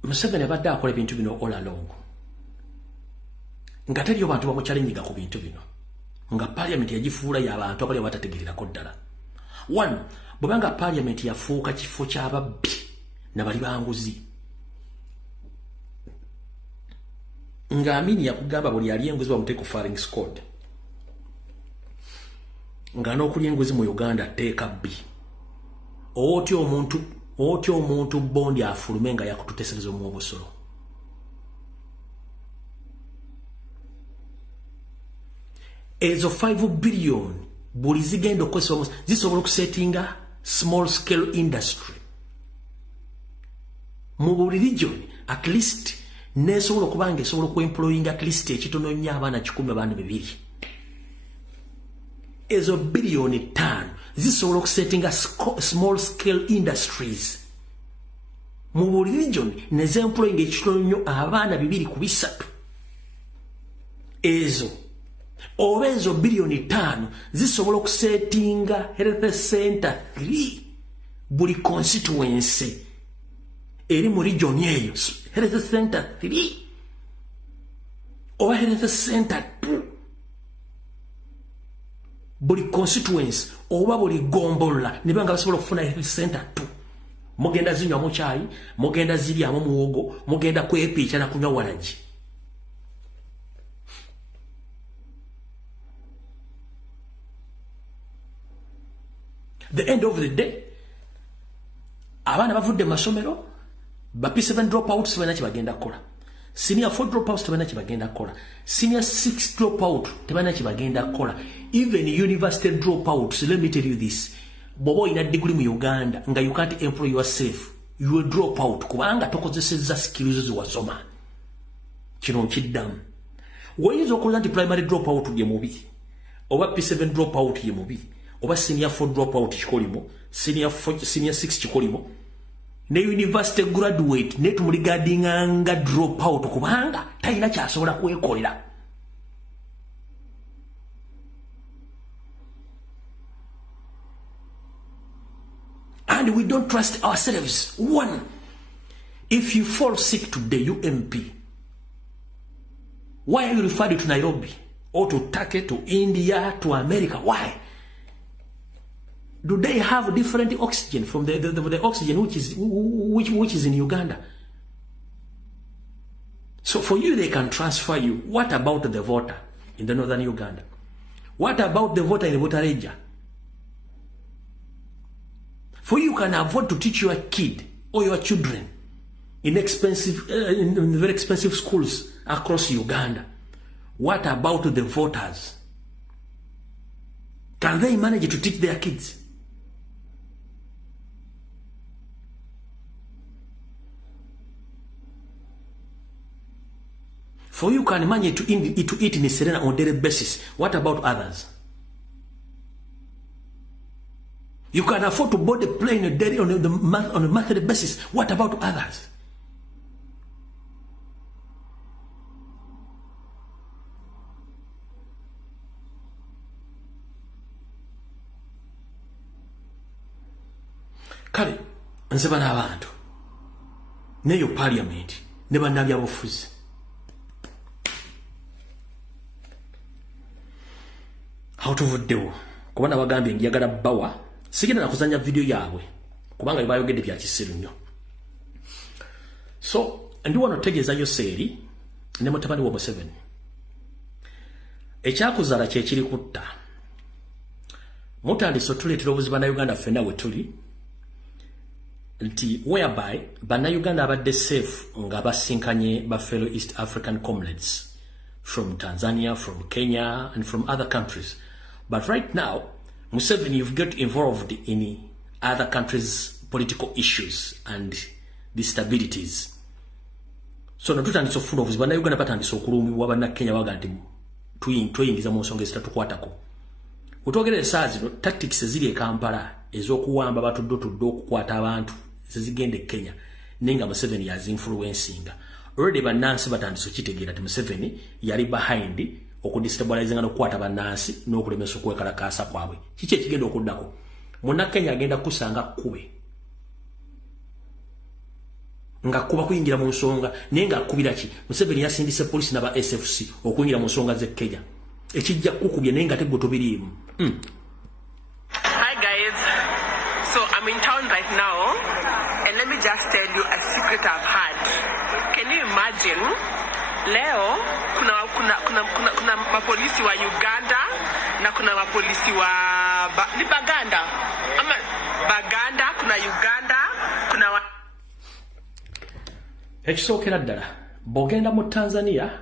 Museveni abadde akola ebintu bino all along. Nga teriyo bantu bamuchalenyiga ku bintu bino. Nga parliament yagifuula y'abantu abali abatategeererako ddala. One, bwebanga parliament yafuuka kifo ky'ababbi nabali banguzi. Nga Amini yakugamba buli ali enguzi bamuteeka ku firing squad. Nga n'okuli enguzi mu Uganda teeka bbi. Otyo omuntu bondi afulume nga yakututesereza mu obusolo. ezo 5 billion buli zigenda okozesebwa zisobola okusettinga small scale industry mu buli region at least nesobola okubanga esobola okuemploying at least ekitono nnyo abaana 100 abaana 200 ezo billion 5 zisobola okusettinga small scale industries mu buli region nezemploying ekitono nnyo abaana 200 ku 3 ezo oba ezo billion 5 zisobola okusettinga health center 3 buli constituency eri mu region eyo health center 3 oba health center 2 buli constituency oba buli gombola nibanga basobola okufuna health center 2 mugenda zinywa mu chai mugenda ziryamu muwogo mugenda kwepicha na kunywa walaji the end of the day abana bavudde masomero ba P7 dropouts tebana kibagenda kola senior 4 dropouts tebana kibagenda kola senior 6 dropout tebana kibagenda kola even university dropouts. Let me tell you this, bobo ina degree mu Uganda nga you can't employ yourself, you will drop out kubanga tokozeseza skills zo wasoma kino kiddamu woyinza okukola nti primary dropout ye mubi oba P7 dropout ye mubi oba senior 4 dropout kikolimo senior 6 kikolimo ne university graduate ne tumuligadinga nga dropout kubanga tayina kyasobola kwekolera. And we don't trust ourselves. One, if you fall sick today, you MP, why are you referred to Nairobi or to Turkey, to India, to America? Why? Do they have different oxygen from the oxygen which is in Uganda? So for you, they can transfer you. What about the voter in the northern Uganda? What about the voter in the Votareja? For you can afford to teach your kid or your children in very expensive schools across Uganda. What about the voters? Can they manage to teach their kids? For you can manage to eat in Serena on a daily basis. What about others? You can afford to board a plane a day on a monthly basis. What about others? Kale, nze bana abantu neyo parliament ne bannabya bufuzi awtuvuddewo kubana bagambye njagala bawa sigenda nakuzanya video yaabwe kubanga bayogedde bya kisiru nnyo. So ndi wano tegezayo seeri ne mutabani wa Museveni ekyakuzala kyekiri kutta mutandise otuleetera obuzibu bannayuganda ffenna we tuli nti whereby bannayuganda abadde safe nga basinkanye ba fellow East African comrades from Tanzania, from Kenya and from other countries. But right now Museveni, you've got involved in other countries' political issues and instabilities. So natutandise okufuna obuzibu bannayuganda batandise okulumibwa bannakenya baga nti tuyingiza mu nsonga ezitatukwatako. Utwogerera essaawa zino tactics eziri e Kampala ez'okuwamba batudde okukwata abantu zizigenda e Kenya nenga Museveni yazinfluencinga. Already bannansi batandise okitegeera nti Museveni yali behind okudestabilizinga n'okukwata bannansi n'okulemesa okwekalakaasa kwabwe. Kiki ekigenda okuddako? Munnakenya agenda kusanga kkube nga kuba kuyingira mu nsonga naye nga akubira ki? Museveni yasindise polisi n'aba SFC okuyingira mu nsonga z'e Kenya ekijja kukubye naye nga tegwe tobiriimu. Hi guys, so I'm in town right now and let me just tell you a secret I've had. Can you imagine? Leo kuna mapolisi wa Uganda na kuna mapolisi wa ni Baganda ama Baganda, kuna Uganda, kuna wa ekisookera ddala bogenda mu Tanzania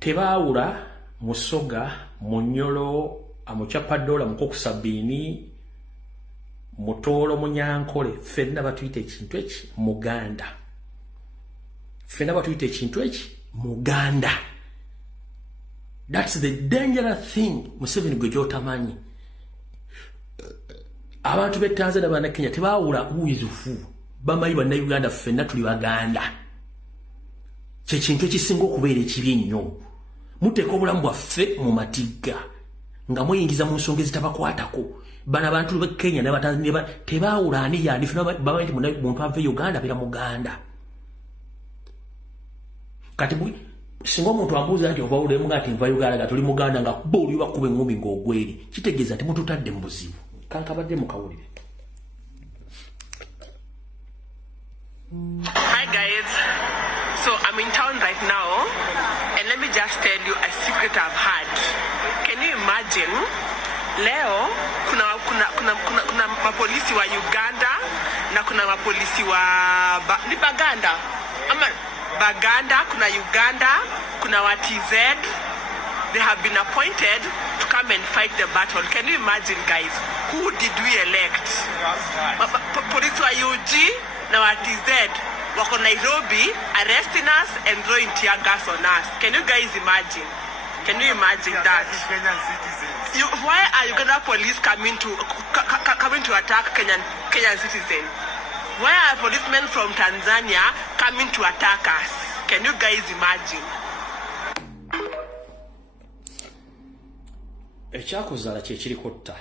tebaawula Musoga, Munyolo, Amuchapadola, Mukokusabini, Mutolo, Munyankole, Fena batuite ekintu eki Muganda. Fena batuite ekintu eki Muganda. That's the dangerous thing. Museveni gwe gyotamanyi. Abantu be Tanzania bana Kenya tebawula uizufu. Bamanyi banna Uganda fenna tuli Baganda. Kye kintu ekisinga okubeera ekibi ennyo. Muteeka obulamu bwaffe mu matigga nga muyingiza mu nsonga ezitabakwatako. Bana abantu be Kenya ne Batanzania tebawula ani yandi fena bamanyi nti muntu ava Uganda abeera Muganda. Kati singa omuntu ambuuza nti ova ulemu ati nva Uganda tuli Muganda nga boli bakube ngumi ng'ogweri kitegeeza nti mututadde mu buzibu. Kankabadde mu kawulire. Hi guys, so I'm in town right now and let me just tell you a secret I've had. Can you imagine? Leo kuna mapolisi wa Uganda na kuna mapolisi wa ni Baganda. Baganda, kuna Uganda, kuna wa TZ. They have been appointed to come and fight the battle. Can you imagine, guys? Who did we elect? Police wa UG na wa TZ wako Nairobi arresting us and throwing tear gas on us. Can you guys imagine? Can you imagine that? Why are Uganda police coming to attack Kenyan citizen? Why are policemen from Tanzania coming to attack us? Can you guys imagine? Ekyakuzaala kye kirikotta.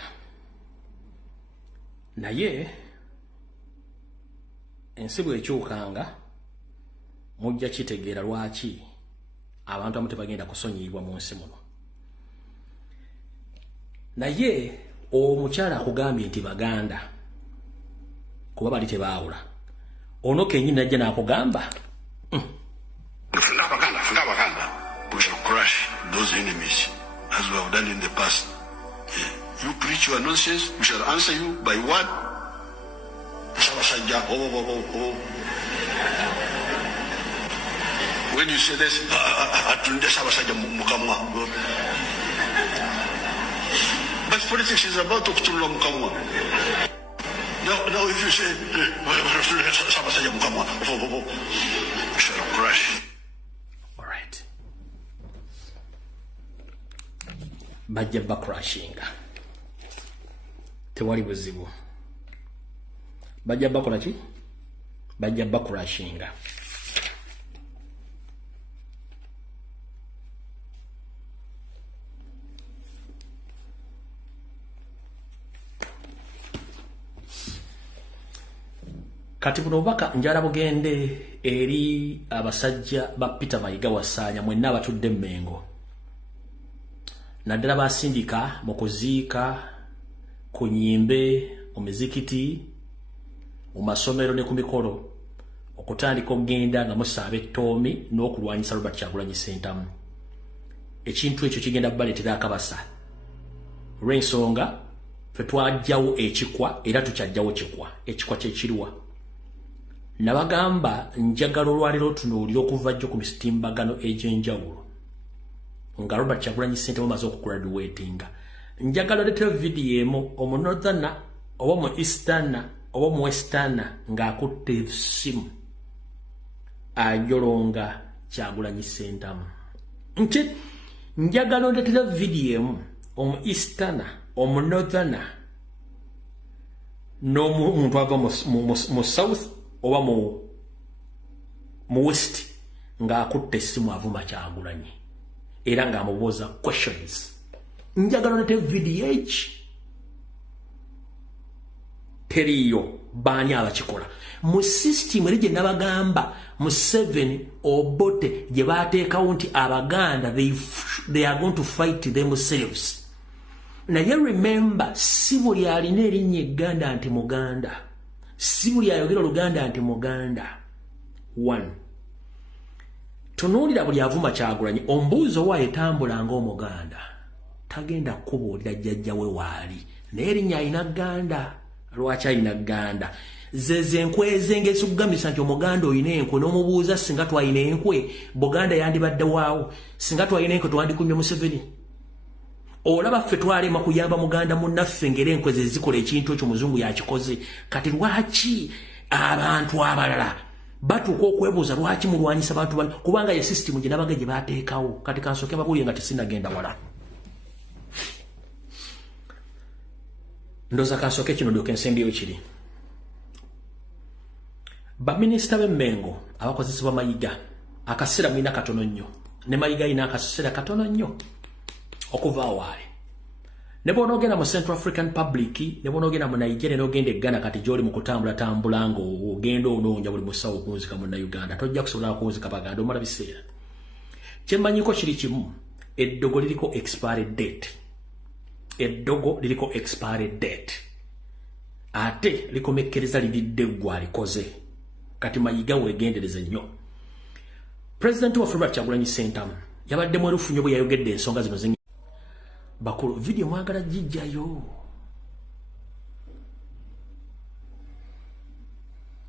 Naye ensi bw'ekyukanga mujja kitegeera lwaki abantu abamu tebagenda kusonyiyibwa mu nsi muno. Naye omukyala akugambye nti Baganda kuba bali tebaawula. Ono kenyini najja n'akugamba Baganda. We shall crush those enemies as we have done in the past. You preach your nonsense, we shall answer you by what? When you say this, but politics is about to Mukamwa. Now if you say, we shall crush. all right. Bajja bakrashinga. Tewali buzibu. Bajja bakola ki? Bajja bakrashinga. Kati buno baka njala bugende eri abasajja ba Peter Mayiga Wassanya mwenna abatudde Mmengo. Naddala basindika mu kuziika ku nnyimbe mu mizikiti mu masomero ne ku mikolo okutandika okugenda nga musaaba ettoomi n'okulwanyisa Robert Kyagulanyi Ssentamu. Ekintu ekyo kigenda kubaleetera akabasa olw'ensonga ffe twajjawo ekikwa era tukyajjawo kikwa. Ekikwa kye kiriwa. Nabagamba njagala olwaliro tunuulira okuva jjo ku misitimbagano egy'enjawulo nga Robert Kyagulanyi Ssentamu amaze okugraduatinga. Njagala leetera vidiyo emu omunorthana oba mu easterna oba mu westerna ng'akutte essimu ajolonga Kyagulanyi Ssentamu. Nti njagala leetera vidiyo emu omu easterna omunorthana n'omuntu ava mu south oba mu west ng'akutte essimu avuma Kyagulanyi era ng'amubuuza questions. Njagala leetera vidiyo eki teriyo baani abakikola mu system eri gye nabagamba mu 7 Obote gye baateekawo nti Abaganda they are going to fight themselves. Naye remember, si buli alina erinnya Egganda nti Muganda, si buli ayogera Oluganda nti Muganda. 1. Tunuulira buli avuma Kyagulanyi ombuuzo wa etambula ng'Omuganda tagenda kubuulira jjajja we waali naye erinnya alina Ganda. Lwaki alina Ganda? zeze enkwe ezengezi okugambisa nti omuganda oyina enkwe n'omubuuza singa twalina enkwe Buganda yandibadde waawo singa twalina enkwe twandikumye Museveni olaba ffe twalema kuyamba muganda munnaffe ngera enkwe ze zikola ekintu ekyo muzungu yakikoze kati lwaki abantu abalala batuuka okwebuuza lwaki mulwanyisa bantu bano kubanga ye system gye nabaga gye baateekawo kati kansooke babuulire nga tesinagenda wala ndoza kansooke kino ddooka ensembyeyo kiri baminisita b'emmengo abakozesebwa mayiga akaseera mulina katono nnyo ne mayiga alina akaseera katono nnyo okuva awaale ne bw'onoogenda mu Central African Republic ne bw'onoogenda mu Nigeria n'ogenda e Ghana kati gy'oli mu kutambula ng'ogenda onoonya buli musawo okunzika mu Uganda tojja kusobola kunzika baganda omala biseera kye mmanyiko kiri kimu eddogo liriko expiry date ate likomekkereza liridde ggwa likoze kati mayiga weegendereze nnyo President waffe Robert Kyagulanyi Ssentamu yabadde mwerufunyo bwe yayogedde ensonga zino bakulu video mwagala jijjayo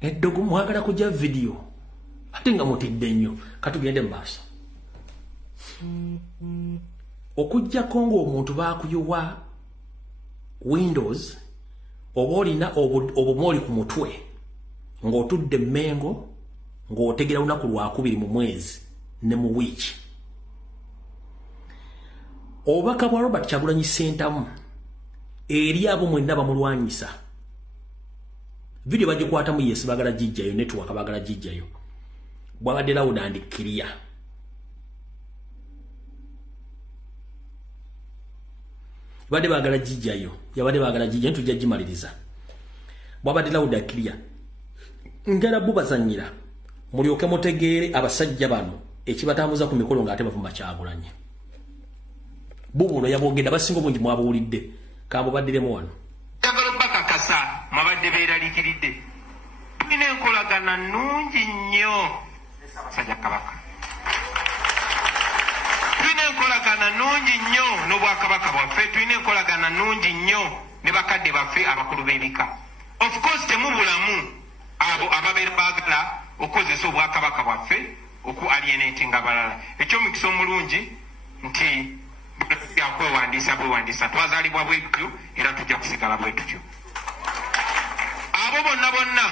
eddogo mwagala kujja video ate nga mutidde nnyo katugende mu maaso okujjako ng'omuntu baakuyuwa Windows oba olina obumoli ku mutwe ng'otudde Mmengo ng'otegera lunaku lwakubiri mu mwezi ne mu wiiki obubaka bwa Robert Kyagulanyi Ssentamu eri abo mwenna bamulwanyisa video bagikwatamu yesi bagala jijjayo network bagala jijjayo bwabadde loud and clear bade bagala jijjayo yabade bagala jijjayo tujja jimaliriza bwabadde loud and clear ngala bubazanyira mulyoke mutegeere abasajja bano ekibatambuza ku mikolo ng'ate bavuma Kyagulanyi bubuno yabogenda basinga bungi mwabuulidde kambo baddiremu wano njagala bakakasa mwabadde beeraliikiridde tulina enkolagana nnungi nnyo Ssaabasajja Kabaka tulina enkolagana nnungi nnyo n'Obwakabaka bwaffe tulina enkolagana nnungi nnyo ne bakadde baffe abakulu b'ebika of course temubulamu abo ababeera baagala okukozesa Obwakabaka bwaffe oku alienatinga abalala ekyomukisa omulungi nti bwewandiisa twazaalibwa bwetutyo era tujja kusigala bwetutyo abo bonna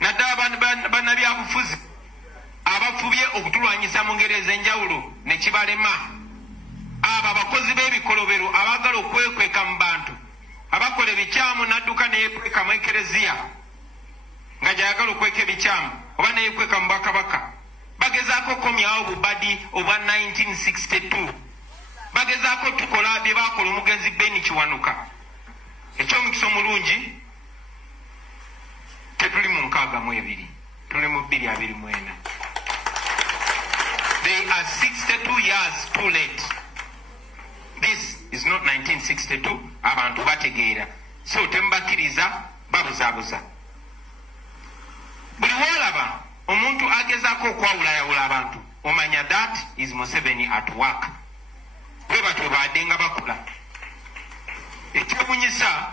naddala bannabyabufuzi abafubye okutulwanyisa mu ngeri ez'enjawulo ne kibalema abo abakozi b'ebikolobero abaagala okwekweka mu bantu abakola ebikyamu n'adduka neyekweka mu ekereziya nga gyayagala okweka ebikyamu oba neyekweka mu Bwakabaka bagezaako okomyawo obubadi obwa 1962 bagezaako tukola bye baakola omugenzi Ben Kiwanuka ekyomukisa omulungi tetuli mu 62 tuli mu 224 they are 62 years too late. This is not 1962 abantu bategeera so tembakiriza babuzaabuza buli wolaba omuntu agezaako okwawulayawula abantu omanya that is Museveni at work bwe batwe badde nga bakula ekyebunyisa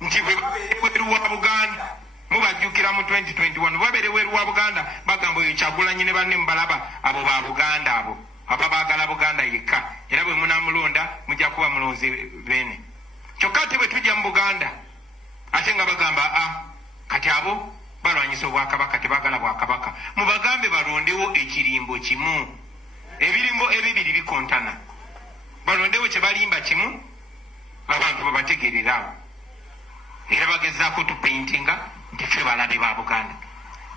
nti bwe babeereweru wa Buganda mubajjukira mu 2021 babeereweru wa Buganda bagamba oyo Kyagulanyi ne banne mubalaba abo ba Buganda abo ababaagala Buganda yekka era bwe munamulonda mujja kuba mulonzi bene kyokka ate bwe tujja mu Buganda ate nga bagamba kati abo balwanyisa Obwakabaka tebaagala Bwakabaka mubagambe balondewo ekirimbo kimu ebirimbo ebibiri bikontana balondewo kye balimba kimu abantu babategerera abo era bagezaako tupaintinga nti ffe balabe ba Buganda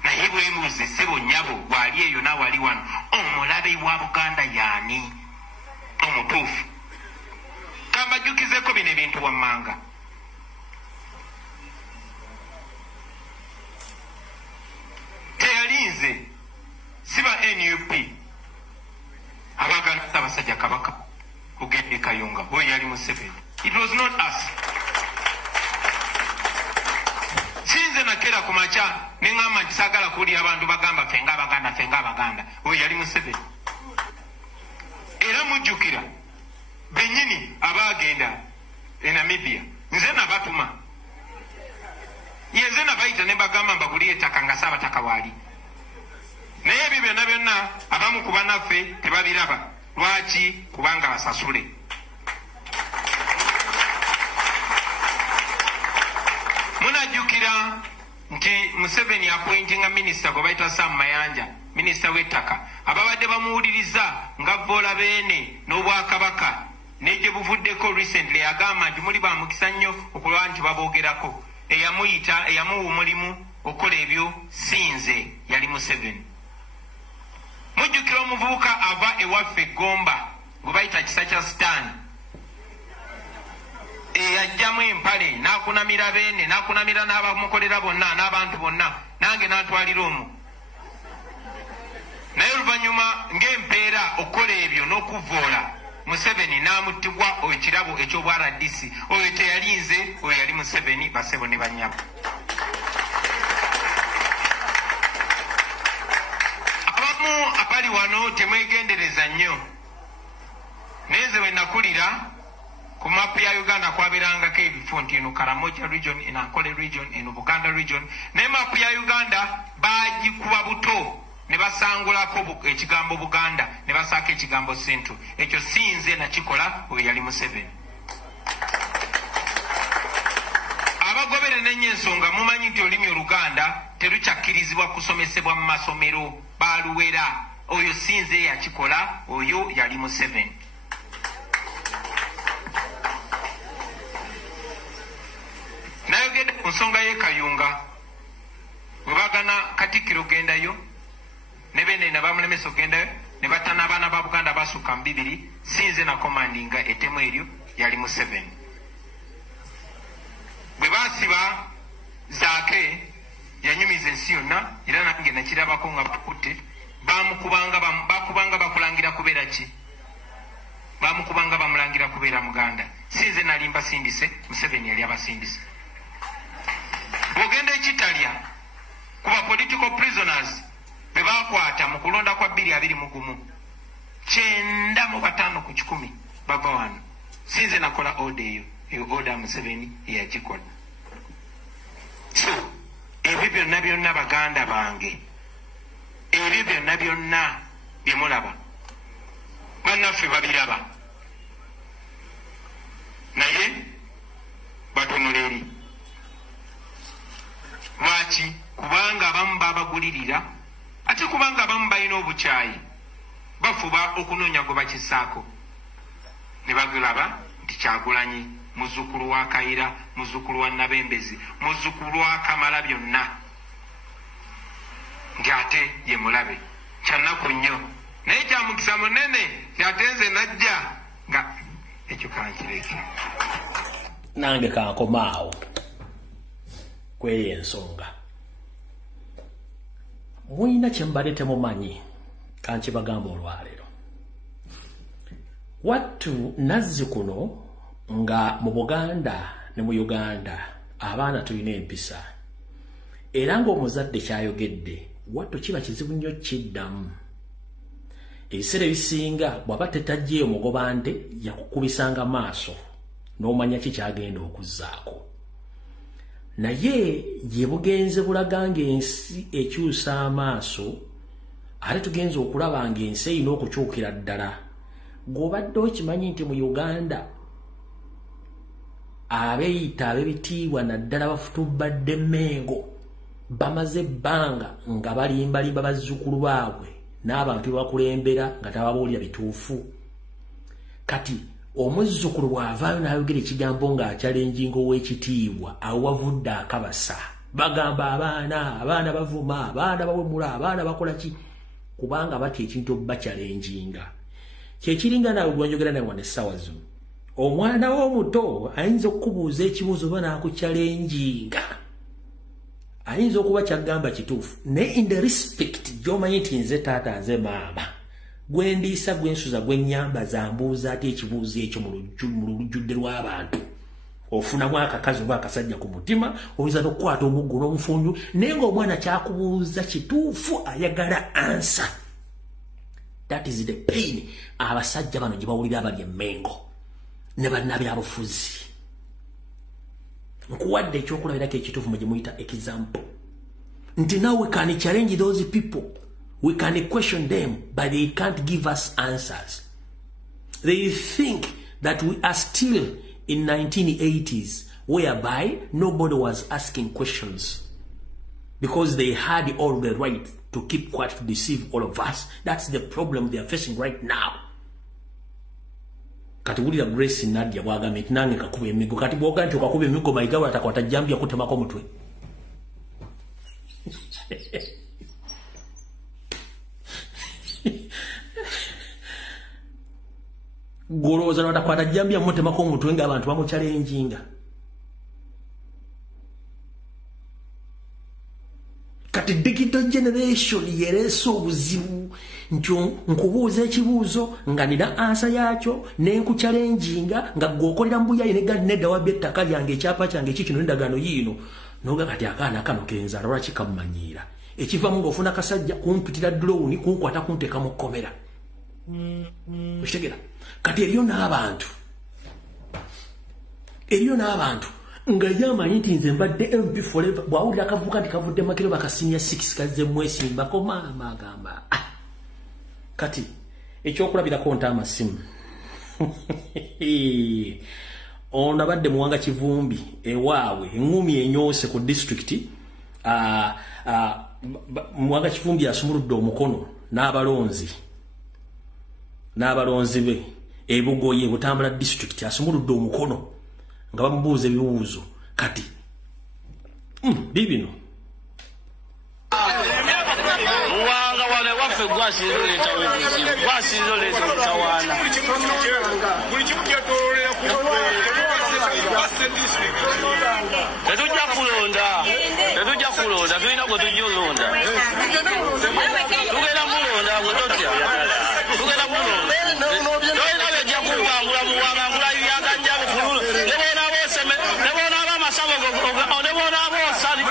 naye bwemuze ssebo nnyabo bwali eyo naawali wano omulabe wa Buganda yaani omutuufu kambajjukizeeko bino ebintu wammanga teyalinze siba NUP abaganda Ssaabasajja Kabaka kugende Kayunga oyo yali Museveni. It was not us. Sinze nakera ku makya neŋŋamba nti saagala kuwulira abantu bagamba fenga abaganda oyo yali Museveni. Era mujjukira bennyini abaagenda e Namibia nze nabatuma yenze nabayita ne bagamba mbagulire ettaka nga Ssaabataka waali. Naye ebyo byonna byonna abamu ku bannaffe tebabiraba. Lwaki? Kubanga basasule. Munajjukira nti Museveni appointinga minisita gwe bayita Sam Mayanja, minisita w'ettaka, ababadde bamuwuliriza nga Vola Beene n'Obwakabaka n'egye buvuddeko recently agamba nti muli bamukisa nnyo okulwa nti baboogerako. Eyamuyita eyamuwa omulimu okola ebyo sinze yali Museveni. Mujjukira omuvubuka ava ewaffe Gomba gwe bayita Kisa kya Sitaani, eyajjamu empale n'akunamira Beene n'akunamira n'abamukolera bonna n'abantu bonna, nange n'antwalira omwo. Naye oluvannyuma ng'empeera okukola ebyo n'okuvoola, Museveni n'amuttibwa ekirabo eky'obwaradisi. Oyo teyalinze, oyo yali Museveni, basebo ne bannyabo. Abamu abali wano temwegendereza nnyo. Neze bwe nakulira ku mapu ya Uganda kwaberangako ebifo nti eno Karamoja region, eno Ankole region, eno Buganda region. Naye mapu ya Uganda bagikuba buto ne basangulako ekigambo Buganda ne basaako ekigambo Central. Ekyo sinze nakikola, oyo yali Museveni. Abagobere n'ennyo ensonga mumanyi nti olulimi Oluganda terukyakkirizibwa kusomesebwa mu masomero, baluwera. Oyo sinze yakikola, oyo yali Museveni. Nayogedde ku nsonga y'e Kayunga, bwe bagana Katikkiro gendayo ne Beene ne bamulemesa ogendayo ne batana abaana ba Buganda basukka mu 2, sinze na komandinga ettemu eryo yali Museveni. Bwe basiba Zaake yanyumiza ensi yonna, era nange nakirabako nga bakutte, bakubanga bakulangira kubeera ki? Bamukubanga bamulangira kubeera Muganda. Sinze nali mbasindise, Museveni yali abasindise. Bw'ogenda ekitalya ku ba political prisoners be bakwata mu kulonda kwa 2021, 95 ku 100 bava wano. Sinze nakola order eyo order Museveni eyagikola. So ebyo byonna baganda bange, ebyo byonna bye mulaba bannaffe babiraba, naye batunula eri. Lwaki? Kubanga abamu babagulirira, ate kubanga abamu balina obukyayi, bafuba okunoonya gwe bakisaako. Ne bagulaba nti Kyagulanyi muzzukulu wa Kayira, muzzukulu wa Nabembezi, muzzukulu wa Kamalabyonna, nti ate ye mulabe. Kyannaku nnyo, naye kya mukisa munene ate nze najja nga ekyo kankireke. Nange kankomaawo kweyo ensonga. Mulina kye mbadde temumanyi, kankibagamba olwaleero. Wattu Nazzikuno nga mu Buganda ne mu Uganda abaana tulina empisa, era ng'omuzadde kyayogedde, wattu kiba kizibu nnyo kiddamu. Ebiseera ebisinga bw'aba tetajjeeyo mugoba nte yakukubisanga maaso n'omanya ki kyagenda okuzzaako. Naye ye bugenze bulaga ng'ensi ekyusa amaaso, ate tugenze okulaba ng'ensi erina okukyukira ddala. Gw'obadde okimanyi nti mu Uganda abeeyita ab'ebitiibwa naddala bafutubadde Mengo bamaze ebbanga nga balimbalimba bazzukulu baabwe n'abantu bakulembera nga tababuulira bituufu. Kati omuzzukulu bw'avaayo n'ayogera ekigambo ng'akyalenjinga ow'ekitiibwa awo wavudde akabasa. Bagamba abaana bavuma, abaana bawemula, abaana bakola ki? Kubanga batya ekintu bakyalenjinga. Kyekiringa naawe gwenjogera naye wane essaawa zino. Omwana w'omuto ayinza okukubuuza ekibuuzo oba n'akukyalenjinga. Ayinza okuba kyagamba kituufu, naye in the respect gy'omanyi nti nze taata nze maama, gwendiisa gwensuza gwennyambaza ambuuza ate ekibuuzo ekyo mu lujjudde lw'abantu. Ofunamu akakazi oba akasajja ku mutima, oyinza n'okukwata omuggo n'omufunju, naye ng'omwana kyakubuuza kituufu ayagala ansa. That is the pain abasajja bano gye bawulira abali e Mengo ne bannabyabufuzi. nkuwadde ekyokulabirako ekituufu mu gye muyita example nti now we can challenge those people, we can question them, but they can't give us answers. They think that we are still in 1980s whereby nobody was asking questions because they had all the right to keep quiet to deceive all of us. That's the problem they are facing right now. Kati wulira Grace Nadia bwagambye nti nange kakuba emigo kati bwoga nti okakuba emigo mayigawa atakwata jambya kutemako mutwe. Goloza natakwata jambya mutemako mutwe nga abantu bamuchalenjinga. Kati digital generation yereso obuzibu nkubuuza ekibuuzo nga nina ansa yakyo nenkuchalenjinga nga gwokolera mbuya ine gadi nedda wabye ettaka lyange ekyapa kyange kikino n'endagaano yiino noga kati akaana kano kenza lwaki kamumanyiira ekivamu ng'ofuna kasajja kumpitira drone kunkwata kunteeka mu kkomera. Okitegera kati eriyo n'abantu nga yamanyi nti nze mbadde MP forever bwawulira akavuka nti kavudde makiro bakasinya 6 kazze mwesimbako maama agamba kati ekyokulabirako nta amasimu ono abadde Muwanga Kivumbi ewaabwe eŋŋumi enyoose ku district Muwanga Kivumbi asumuludde omukono n'abalonzi be ebugoye Butambula district asumuludde omukono nga bamubuuza ebibuuzo kati bibino Muwanga wale waffe gwasizo leta mutawaana tetujja kulonda tulina gwe tujja olonda tugenda mulonda gwe totya tugenda mulonda tolina bejja kugambula Muwanga ngulayo byagajja bifululu nebona aboseme nebona abamasabo nebona abosali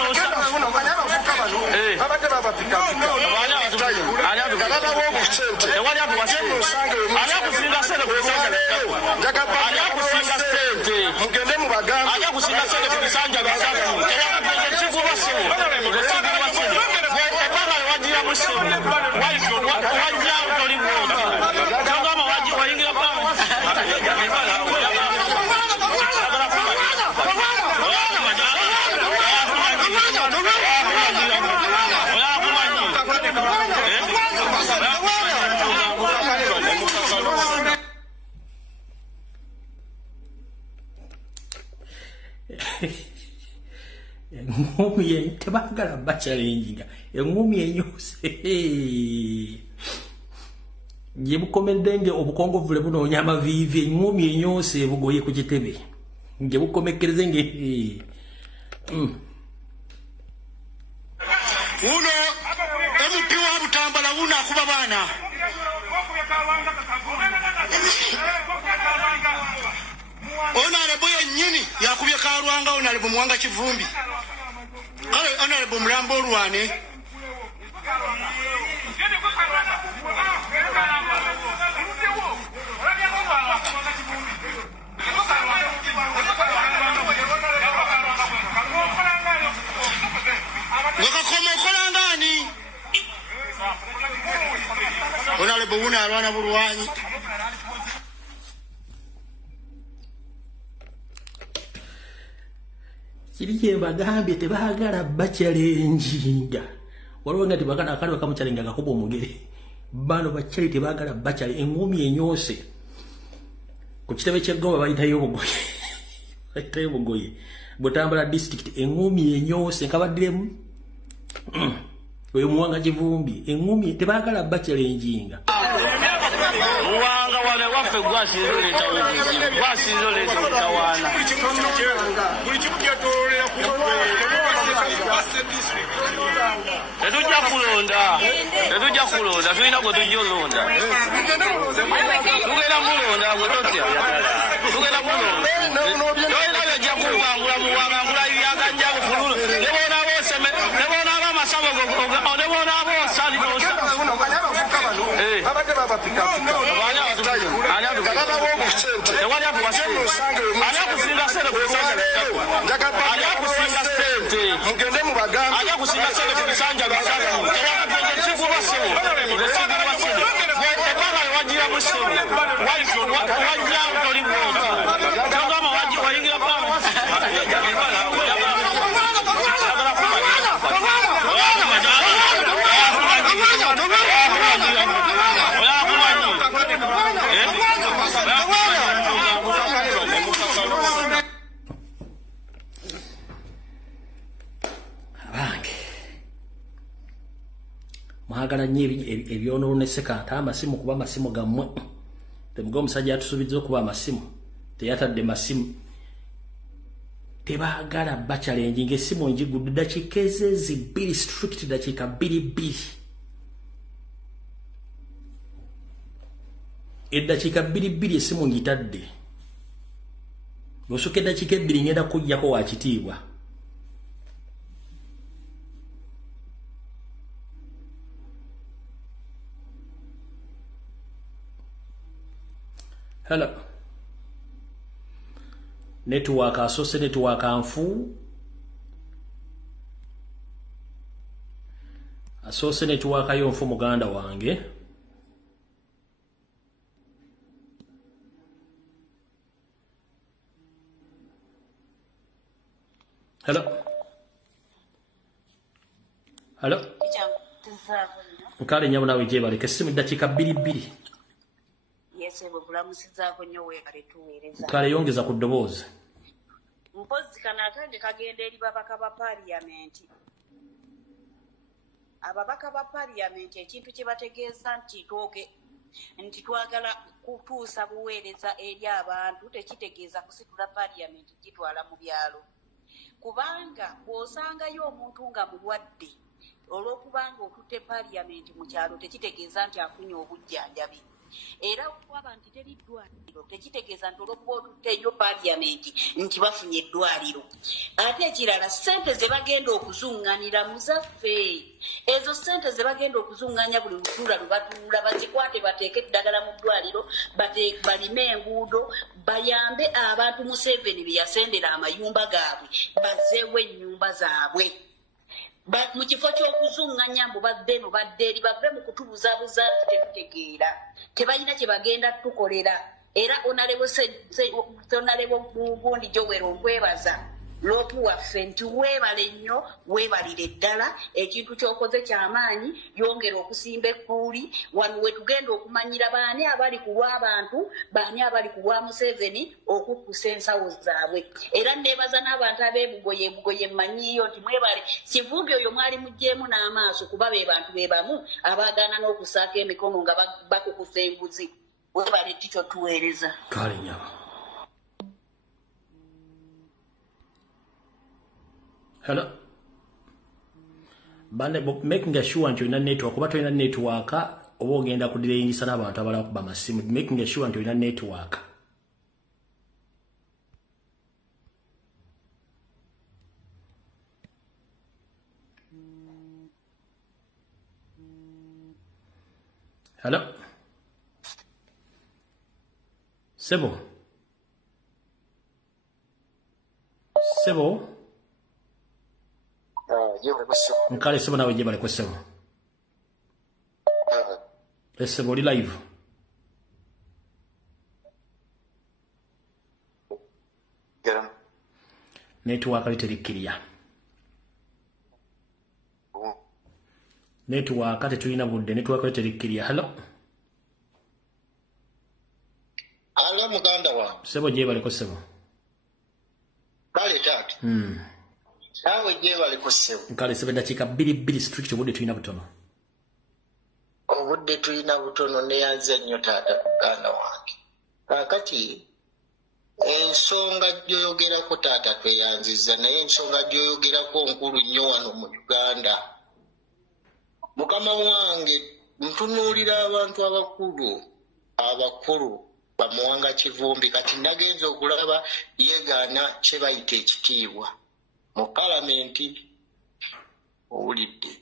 eŋŋumi tebagala bachalenjinga eŋŋumi enyoose gye bukomeddenge obukongovule bunoonya amaviivi eŋŋumi enyoose ebugoye ku kitebe gye bukomekkereze nge uno MP wa Butambala wuno akuba baana Honorable yennyini yakubye Kalwanga Honorable Muwanga Kivumbi kale Honorable Mulambo Olwane wakakoma okolangani Honorable wuno alwana bulwanyi kiri kye bagambye tebaagala bachalenjinga waliwo nga tebagala akali bakamuchalenga akakuba omugere bano bachali tebaagala bachale eŋŋumi enyoose ku kitebe ky'eggomba bayitayo obugoye Butambula district eŋŋumi enyoose nkabaddiremu oyo Muwanga Kivumbi eŋŋumi tebaagala bachalenjinga Muwanga wale waffe gwasizo leta mutawaana tetujja kulonda tulina gwe tujja olonda tugenda mulonda gwe totya tugenda mulonda tolina bejja kugambula Muwanga ngulayo byagajja bifululu nebona aboseme nebona abamasabo nebona abosali Mwagala nnyo ebyonoonese ate amasimu kuba amasimu gammwe. Temuga omusajja atusuubizza okuba amasimu teyatadde masimu. Tebaagala bachallenge ng'essimu njigudde dakiika ezezi 2 strict dakiika 2. Eddakiika 2 essimu ngitadde. Bw'osukka eddakiika 2 ngenda kujjako wa kitiibwa. Hello. Network asose network anfu. Asose network ayo nfu muganda wange. Hello. Hello. Nkale nyabo nawe jebale kesimu dakiika 2. Kale yongeza ku ddoboozi. Mpozi kana atande kagenda eri babaka ba parliament. Ababaka ba parliament ekintu kye bategeeza nti twagala kutuusa buweereza eri abantu tekitegeeza kusitula parliament gitwala mu byalo. Kubanga bw'osangayo omuntu nga mulwadde olw'okubanga otutte parliament mu kyalo tekitegeeza nti afunye obujjanjabi. Era okuba nti teri ddwaliro tekitegeeza nti olw'okuba otutteyo parliament nti bafunye eddwaliro. Ate ekirala ssente ze bagenda okuzunganira muzaffe, ezo ssente ze bagenda okuzunganya buli lutuula lwe batuula bazikwate bateeke eddagala mu ddwaliro balime enguudo bayambe abantu Museveni be yasendera amayumba gaabwe bazzeewo ennyumba zaabwe. Mu kifo ky'okuzunganya mbu badde no badde eri bave mu kutubuzabuza tekutegeera tebalina kye bagenda tukolera. Era onalebo Bugundi Joel okwebaza loopu waffe nti weebale nnyo weebalire ddala ekintu ky'okoze ky'amaanyi yongera okusimba ekkuuli wano we tugenda okumanyira baani abali ku lw'abantu baani abali ku lwa Museveni okukkusa ensawo zaabwe. Era neebaza n'abantu ab'ebugoye mmanyiiyo nti mwebale Kivumbi oyo mwali mugjeemu n'amaaso kuba be bantu be bamu abaagaana n'okusaako emikono nga bakukusa enguzi. Weebale tikyo tuweereza. Kale nyama. Hello. Bane making sure nti olina network kuba tolina network oba ogenda kudireyingisa n'abantu abalala kuba masimu. Making sure nti olina network. Hello. Sebo. Nkale sebo nawe jebale kwa sebo. Sebo oli live. Network aliterikiriya. Network tetulina budde network aliterikiriya. Hello. Hello muganda wa. Sebo jebale kwa sebo. Bale tatu. Nawe jebale kwa sebo. Nkale sebo dakiika 2 strict obudde tulina butono. Obudde tulina butono neyanze nnyo taata muganda wange. Kakati ensonga gyoyogerako taata tweyanziza naye ensonga gyoyogerako nkulu nnyo wano mu Uganda. Mukama wange ntunuulira abantu abakulu bamuwanga Kivumbi kati nagenze okulaba yeegaana kye bayita ekitiibwa mu palamenti owulidde.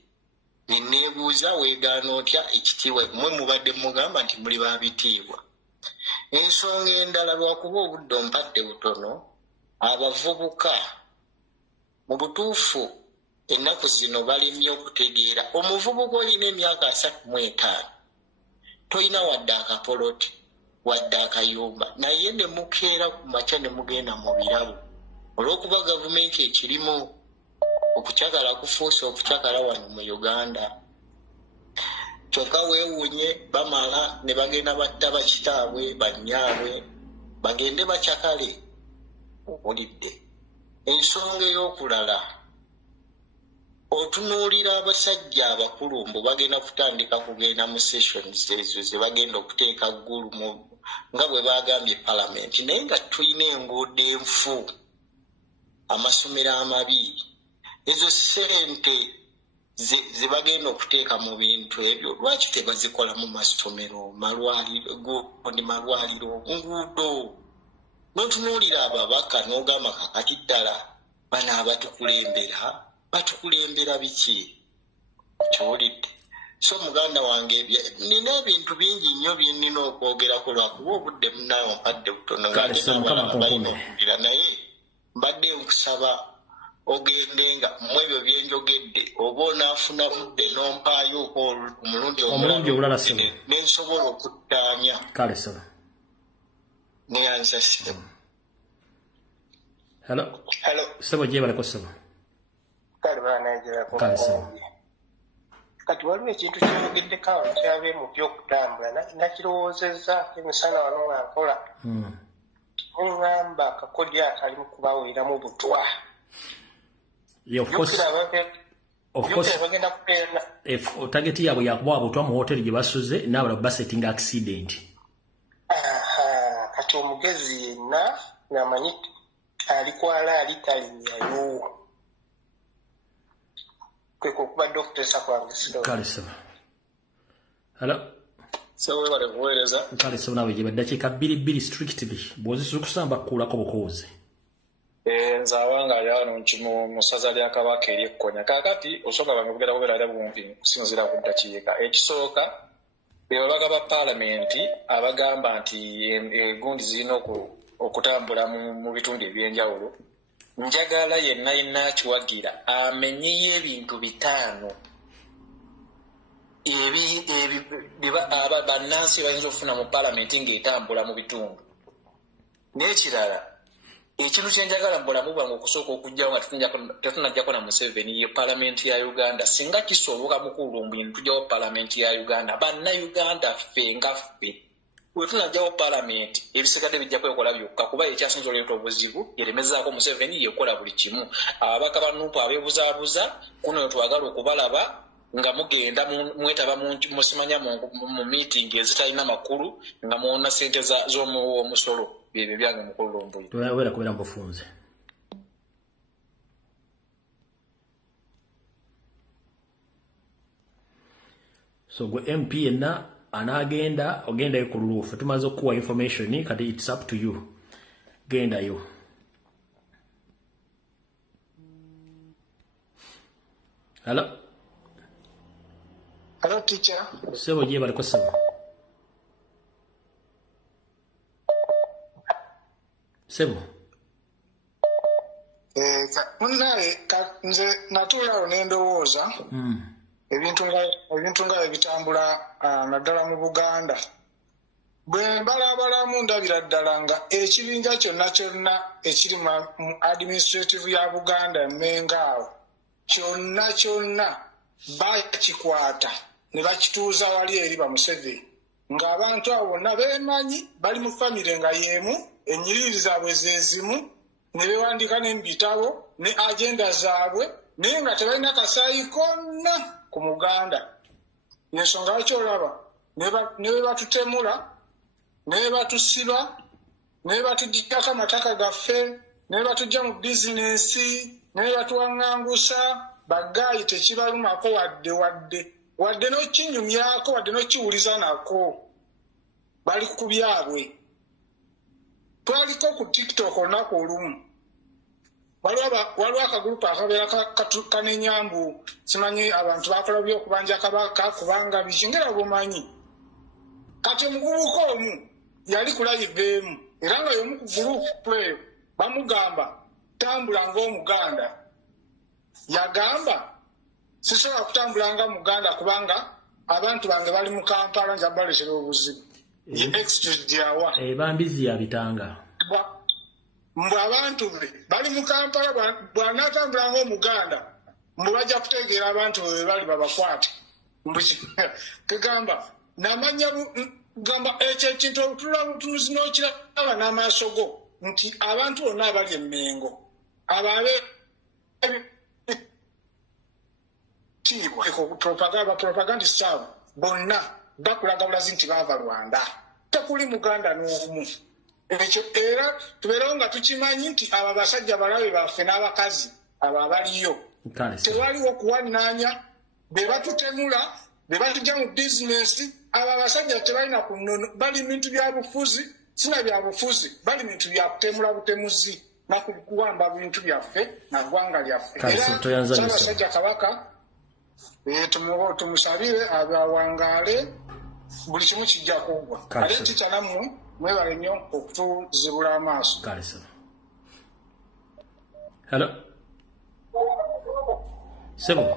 Neneebuuza weegaana otya ekitiibwa mmwe mubadde mugamba nti muli babitiibwa. Ensonga endala lwakuba obudde ompadde butono abavubuka mu butuufu ennaku zino balimye okutegeera omuvubuka olina emyaka 35 toyina wadde akapoloti wadde akayumba naye ne mukeera ku makya ne mugenda mu birabo olw'okuba gavumenti ekirimu okukyagala kufuusa okukyagala wano mu Uganda. Kyokka weewuunye bamala ne bagenda batta bakitaabwe bannyaabwe bagende bakyakale. Owulidde ensonga ey'okulala otunuulira abasajja abakulu mbu bagenda kutandika kugenda mu sessions ezo ze bagenda okuteeka ggulu nga bwe bagambye palamenti naye nga tulina enguudo enfu amasomero amabi ezo ssente ze bagenda okuteeka mu bintu ebyo lwaki tebazikola mu masomero malwaliro nguudo n'otunuulira ababaka n'ogamba kakati ddala bano batukulembera biki kyolidde. So muganda wange nina ebintu bingi nnyo bye nnina okwogerako lwakuba obudde munaawo mpadde butono ngabalinaokugira naye mbadde nkusaba ogendenga mu ebyo byenjogedde oba onaafuna budde n'ompaayo omulundi omulala nensobola okuttaanya kale saba neyanza sebo. Hello sebo gyebaleko sebo kale baanagerako kale sebo kati waliwo ekintu kyogeddeko awo kyabe mu byokutambula nakirowoozezza emisana wano nga nkola oŋŋamba akakodya akali mu kubawuliramu butwa. bagenda kupeera tageti yaabwe yakubawa butwa mu hoteri gye basuze n'abalala basettinga accident. Kati omugezi yenna ng'amanyi alikwala alitalinnyayo kwe kuba Dr. Sakwange Siro. Kale saba. Hello. So webale kuweereza. Kale saba nawe gye baddakiika 2 strictly bw'ozisuka kusamba kuulako bukozi. Nze awanga ali wano mu ssaza lya Kabaka ery'Ekkonya. Kaakati osooka bamugera kubeera bumpi kusinziira ku ddakiika. Ekisooka bebabaga ba paalamenti abagamba nti engundi zirina okutambula mu bitundu ebyenjawulo. Njagala yenna akiwagira amenyeyo ebintu 5 bannansi bayinza okufuna mu paalamenti ng'etambula mu bitundu. N'ekirala ekintu kyenjagala mu bulamu bwange okusooka okugjawo nga tetunajjako na Museveni ye paalamenti ya Uganda singa kisoboka mukulu mbintu tujjawo paalamenti ya Uganda bannayuganda ffe nga ffe we tunajjawo paalamenti ebisigadde bijja kwekola byokka kuba ekyasinza oleeta obuzibu yeremezaako Museveni yekola buli kimu. Ababaka banumpu abeebuzaabuza kuno twagala okubalaba nga mugenda mwetaba musimanya mu meeting ezitalina makulu nga muwona ssente z'omusolo byebyo byange mukulu Lombuyi. Wera kubeera mbufunze. So gwe MP yenna anagenda ogendayo ku luluufu tumaze okuwa information kati it's up to you gendayo. Hello teacher sebo gye baliko sebo munnaye nze natuulawo n'endowooza ebintu nga ebitambula naddala mu Buganda bwe mbalabalamu ndabira ddala nga ekibinja kyonna ekiri mu administrative ya Buganda Mengaawo kyonna bakikwata ne bakituuza wali eri ba Museveni ng'abantu abo bonna beemanyi bali mu famire nga y'emu ennyiriri zaabwe zezimu ne bewandiika n'ebitabo ne agenda zaabwe naye nga tebalina kasaayi konna ku Muganda. Yensonga lwaki olaba ne bwe batutemula ne bwe batusiba ne bwe batuggyako amataka gaffe ne bwe batujja mu bizinensi ne bwe batuwaŋŋangusa bagaayi tekibalumako wadde n'okinyumyako wadde n'okiwuliza nako bali ku byabwe. Twaliko ku TikTok olunaku olumu waliwo akagurupu akabeera kanenyambu simanyi abantu bakola byokubanja Kabaka kubanga bikingera bumanyi. Kati omuvubuka omu yali ku live emu era nga y'omu ku gurupu eyo bamugamba tambula ng'Omuganda. Yagamba sisobola kutambula nga Muganda kubanga abantu bange bali mu Kampala nja baleetera obuzibu. excuse yawa bambizi yabitanga mbu abantu bali mu Kampala bwanatambula ng'Omuganda mbu bajja kutegeera abantu bwe bali babakwate tugamba namanya gamba ekyo ekintu tuzi n'okiraba n'amaaso go nti abantu bonna abali emmengo ababe propagandist abo bonna bakulaga bulazi nti baava Rwanda tekuli Muganda n'omu ekyo era tubeerawo nga tukimanyi nti abo abasajja balabe baffe n'abakazi abo abaliyo tewaliwo okuwannaanya be batutemula be batujja mu bizinesi abo abasajja tebalina kunono bali bintu bya bufuzi sina bya bufuzi bali bintu bya kutemula butemuzi nakuwamba bintu byaffe na ggwanga lyaffe era Ssaabasajja Kabaka tumusabire abawangaale buli kimu kijja kuggwa ate ntikya nammwe mwebale nnyo okutuzibula amaaso hello sebo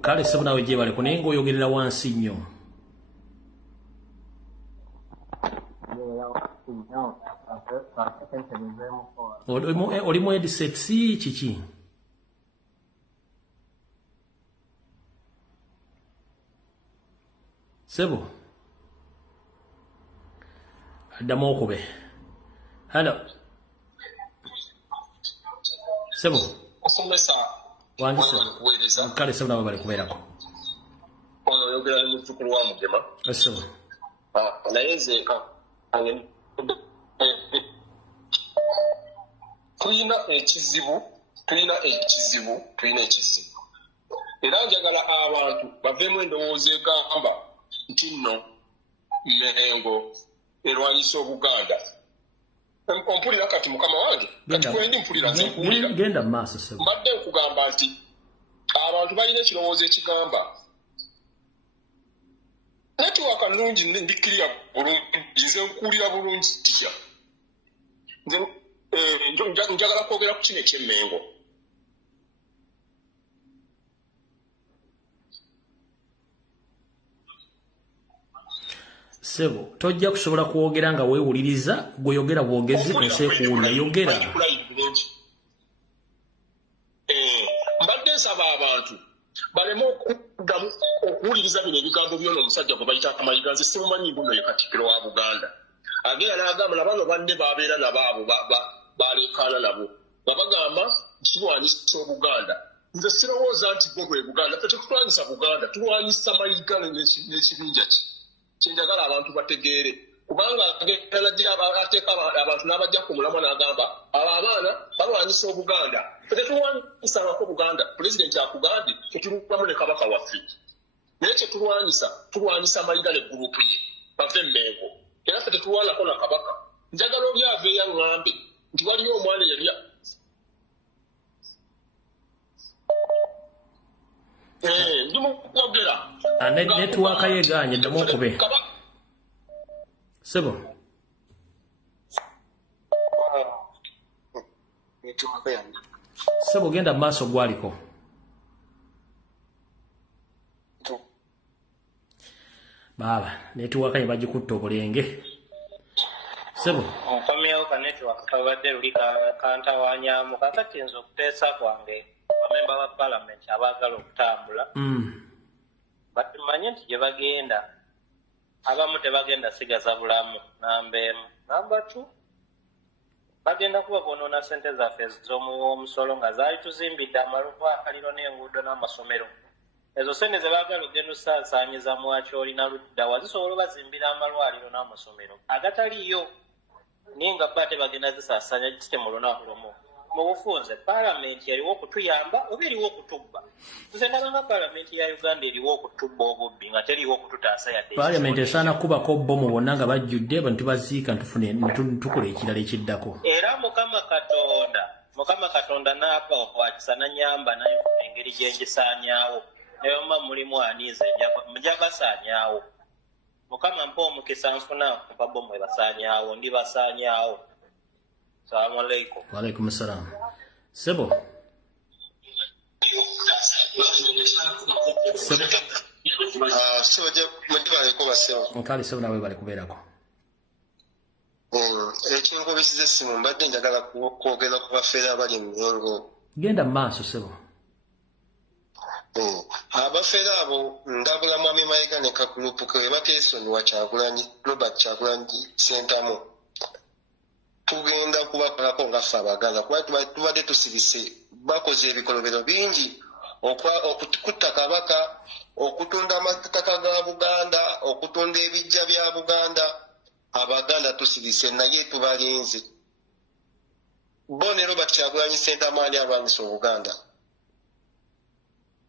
kale sebo nawe gye baleko naye ng'oyogerera wansi nnyo oli mu headset si kiki sebo addamu okube hello sebo wandise kale sebo nawe bali kubeerako ono oyogera ne muzzukulu wa Mugema sebo naye nze tulina ekizibu era njagala abantu baveemu endowooza egamba nti nno Mengo erwanyisa Obuganda. Ompulira kati mukama wange kati kwendi mpulira nze mpulira genda maaso sebo mbadde nkugamba nti abantu balina ekirowoozo ekigamba netiwaka nnungi ndikkirira bulungi nze nkuulira bulungi kitya nze njagala kwogera ku kino eky'Emmengo sebo tojja kusobola kwogera nga weewuliriza gweyogera bwogezi ensi ekuwulira yogera mbadde nsaba abantu baleme okuwuliriza bino ebigambo by'ono omusajja gwe bayita Mayiga nze simumanyi guno ye Katikkiro wa Buganda agenda n'agamba na bano banne babeera nabo abo balekaana nabo babagamba kirwanyisa Obuganda nze sirowooza nti bwe bwe Buganda ffe tetulwanyisa Buganda tulwanyisa Mayiga n'ekibinja kye kyenjagala abantu bategeere kubanga ateeka abantu n'abajja ku mulamwa n'agamba abo abaana balwanyisa Obuganda ffe tetulwanyisa abako Buganda pulezidenti akugambye tetulwamu ne kabaka waffe naye tulwanyisa Mayiga ne gurupu ye bave Mmengo era ffe tetulwanako na kabaka njagala oli aveeyo aŋŋambe nti waliyo omwana eyali ndimukwogera netiwaaka yeeganye ddamu okube sebo sebo genda mu maaso gwaliko baaba netiwaaka ye bagikutta obulenge sebo nkomyewo ka netiwaaka kabadde luli kantawanyamu kakati nze okuteesa kwange bamemba ba palamenti abaagala okutambula batumanye nti gye bagenda abamu tebagenda sigaza bulamu namba emu namba 2 bagenda kuba bonoona ssente zaffe z'omusolo nga zaali tuzimbidde amalwaliro n'enguudo n'amasomero ezo ssente ze baagala ogenda osaasaanyiza mwakyoli na ludda wazisobola obazimbira amalwaliro n'amasomero agataliyo naye nga bba tebagenda zisaasaanya gitite mu lunaku lumu mu bufunze palamenti yaliwo okutuyamba oba eriwo okutubba nze ndabanga palamenti ya Uganda eriwo okutubba obubbi nga teriwo okututaasa yadde palamenti esaana kubako bomu bonna nga bajjudde bantu baziika ntufune tukola ekirala ekiddako era mukama katonda naapa okwakisa nanyamba nayifuna engeri gyengisaanyaawo nayoma mulimu aniize njabasaanyaawo mukama mpa omukisa nfuna mpa bomu ebasaanyaawo ndibasaanyaawo. Assalamu alaikum. Wa alaikum assalam. Sebo. nkali sebo nawe bali kubeerako ekinkubisiza essimu mbadde njagala kwogera ku bafeere abali mu Mengo. Genda mu maaso sebo. Abafeere abo ndabula Mwami Mayiga ne Kakulupu ke bateesonyiwa Kyagulanyi, Robert Kyagulanyi Ssentamu. Tugenda kubakolako nga ffe Abaganda kuba tubadde tusirise bakoze ebikolobero bingi okutta Kabaka, okutunda amataka ga Buganda, okutunda ebijja bya Buganda. Abaganda tusirise naye tubalinze. Bo ne Robert Kyagulanyi Ssentamu ani alwanyisa Obuganda.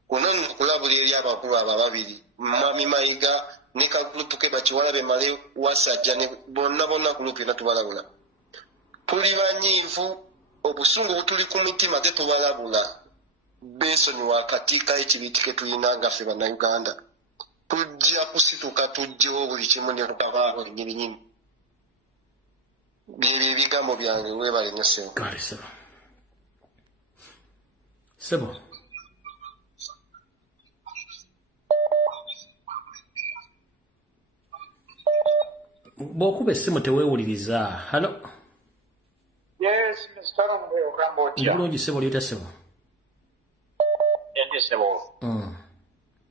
Kuno nkulabulira eri abakulu abo ababiri, Mwami Mayiga ne Kakulupu ke Bakiwalabe Male Wasajja ne bonna kulupu yonna tubalabula. Tuli banyiivu, obusungu butuli ku mitima tetubalabula. Beesonyiwa akatika ekibitike tulina nga ffe Bannayuganda. Tujja kusituka tujjewo buli kimu ne tukabaako ennyirinyini. Byebyo ebigambo byange weebale nnyo ssebo. Kale sebo. Sebo. Bw'okuba essimu teweewuliriza. Halo. Yes, Mr. Rombe ogamba otya? Bulungi sebo lyota sebo. Ente sebo.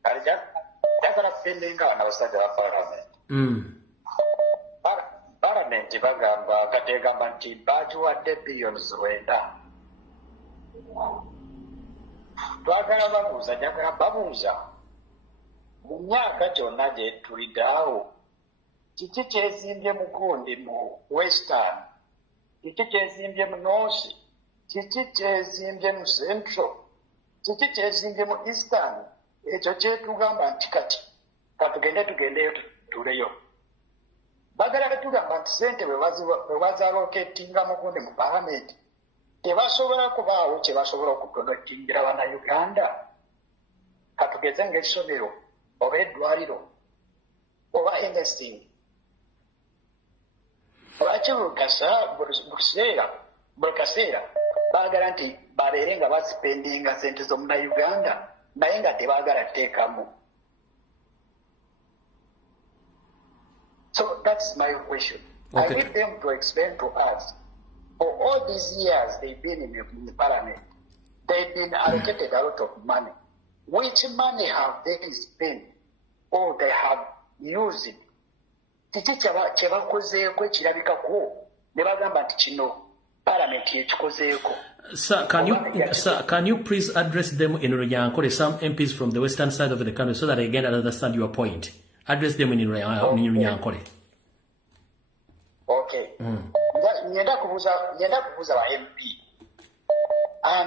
Njagala kupendinga n'abasajja ba Parliament. Parliament bagamba kategamba nti bagiwadde billions 9. Twagala babuuza, njagala babuuza. Mu myaka gyonna gye tuliddeawo, kiki kyezimbye mu gundi mu Western? Kiki kyezimbye mu North? Kiki kyezimbye mu Central? Kiki kyezimbye mu Eastern? Ekyo kyetugamba nti kati tugendeyo tuleyo. Bagala betugamba nti ssente bwe bazaloketinga mu gundi mu Parliament tebasobola kubaawo kye basobola okuproductingira Bannayuganda. Katugeze ng'essomero oba eddwaliro oba investing. Lwaki buli kaseera baagala nti babeere nga basipendinga ssente z'Omunnayuganda naye nga tebaagala teekamu? So that's my question. Okay. I need them to explain to us, for all these years they've been in the Parliament, they've been allocated a lot of money. Which money have they spent or they have used? Kiki kyebakozeeko ekirabikako ne bagamba nti kino Parliament yekikozeeko? Sir, can you please address them in Runyankore, some MPs from the western side of the country, so that again I understand your point? Address them in Runyankore. Okay. Nyenda kubuuza ba MP.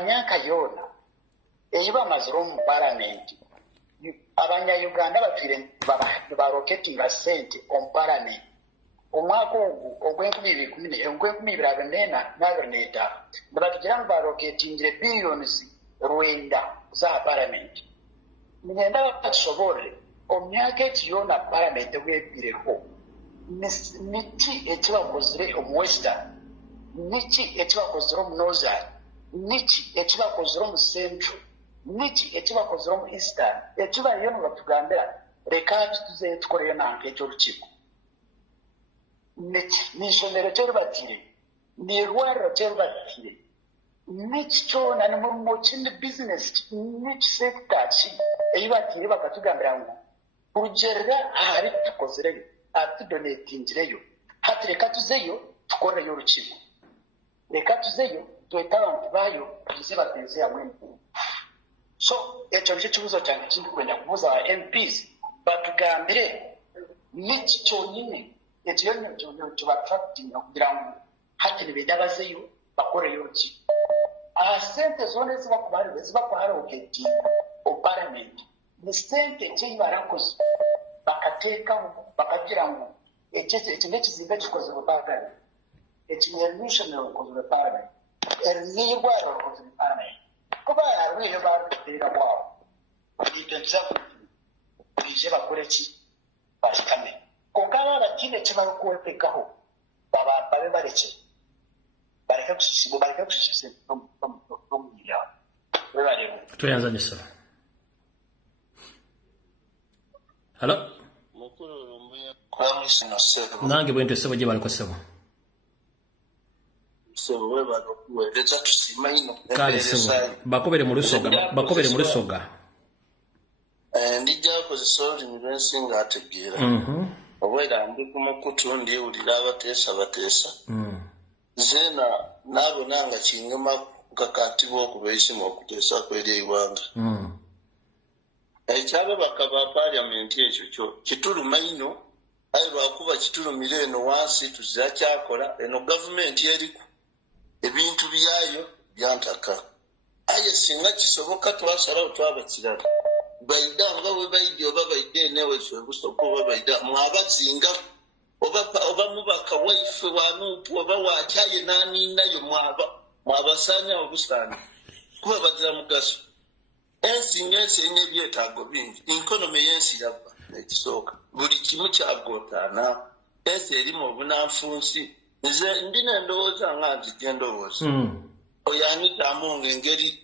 Myaka yonna eyiba amaziro mu Parliament, Abanyayuganda batwire baroketinga ssente omu Parliament. Omwaka ogwo ogw'enkumi-24 ne batugira ngu baroketingire billions 9 za Parliament. Ngenda batusobole omyaka egi yonna Parliament bwebbireho, niki ekibakozire omu Western, niki ekibakozire omu Northern, niki ekibakozire omu Central, niki ekibakozire omu Eastern? Ekibaliyo nga batugambira leka tuzeeyo tukoleyo nanka eky'olukiiko. N'isomero kyerubatire, n'irwariro kyerubatire, niki kyona nimulimo kindi business, niki sector ki eyibatire bakatugambira ngu kurugyerera ahari tukozereyo atudonetingireyo, hati leka tuzeyo tukoreyo olukiiko, leka tuzeyo twete abantu baayo tuze bagenze hamwe. So ekyo nikyo kibuuzo kyange kindi kwenda kubuuza ba MPs batugambire niki kyonyine ekiyonyo kibattractinga kugira ngu hati nibenda bazeyo bakoreyo ki. Sente zona ezibakuharoketinga o Parliament ni sente ekyebarakoze bakateekawo bakagira ngu ekyo nekizimbe kikozebwe Parliament, ekinerevolutionary okozebwe Parliament, erinirwaro okozebwe Parliament. Kuba arwire bateeka bwawo itenza ije bakore ki bashikame kokala abakine kibakwetekaho babe bareke kusisimu tuyanza nyesera. Hello? Nange bwente sebo gye baliko sebo. Kale sebo. Bakobere mu lusoga. Ndijja kozesa olulimi lwensinga ategeera. Obwera ndi ku mukutu ndiwulira abateesa. Zeena naabona nga kingema kukakatibwa okubeesimu okuteesa kweri eggwanga. Ekyababaka ba paalamenti ekyo kyo kituluma ino, aye lwakuba kitulumira eno wansi tuzira kyakola, eno gavumenti eriku ebintu byayo byantaka. Aye singa kisoboka twasalawo twaba kirala. Baida nga we baidi oba baide newe so busoko oba baida mwabazinga oba mubaka waife wanupu oba wachaye nani nayo mwabasanya obusana kuba badira mugaso ensi byetago bingi economy yensi yabba ekisoka buli kimu kyagotana ensi erimu obunanfunsi nze ndina ndowooza nga nzigendowooza oyanyitamu ng'engeri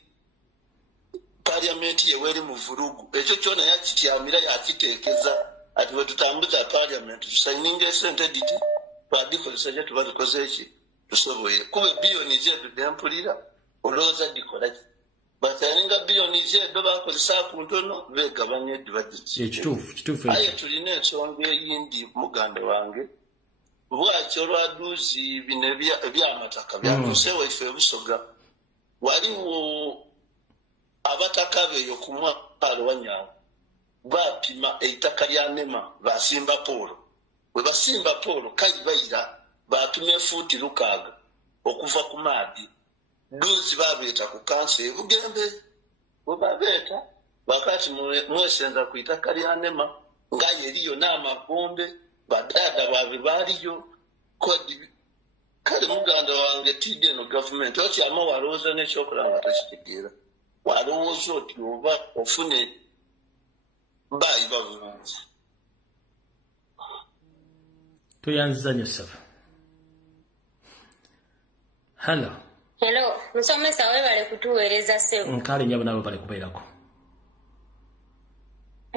Parliament yeweri mu vurugu ekyo kyona yakityamira yakiteekeza ati bwe tutambuza Parliament tusayininga esente diti twadikozesa gye tuba tukoze eki tusoboye kuba biliyoni zeedu dempulira olowooza dikola ki basayininga biliyoni zeedu bakozesa ku ntono beegabanya edibagiki ekituufu aye tulina ensonga eyindi muganda wange bwakyo olwaduuzi bino ebyamataka byakuseewo ife ebusoga waliwo abataka beeyo ku mwalo wa Nyango bapima eitaka lya Nema basimba Polo bwe basimba Polo kayibayira bapima efuuti 600 okuva ku maadi duzi babeeta ku kansa ebugembe bwe babeeta bakati mwesenza ku itaka lya Nema ngaye eriyo n'amagombe badada baabe baaliyo kodi kale muganda wange tidde eno gavumenti okyama walowooza n'ekyokola nga takitegeera walowooza oti oba ofune bayiba bulungi tuyanziza nnyo saba. Hello musomesa webale kutuweereza sebo nkale nyabo nabo bale kubeerako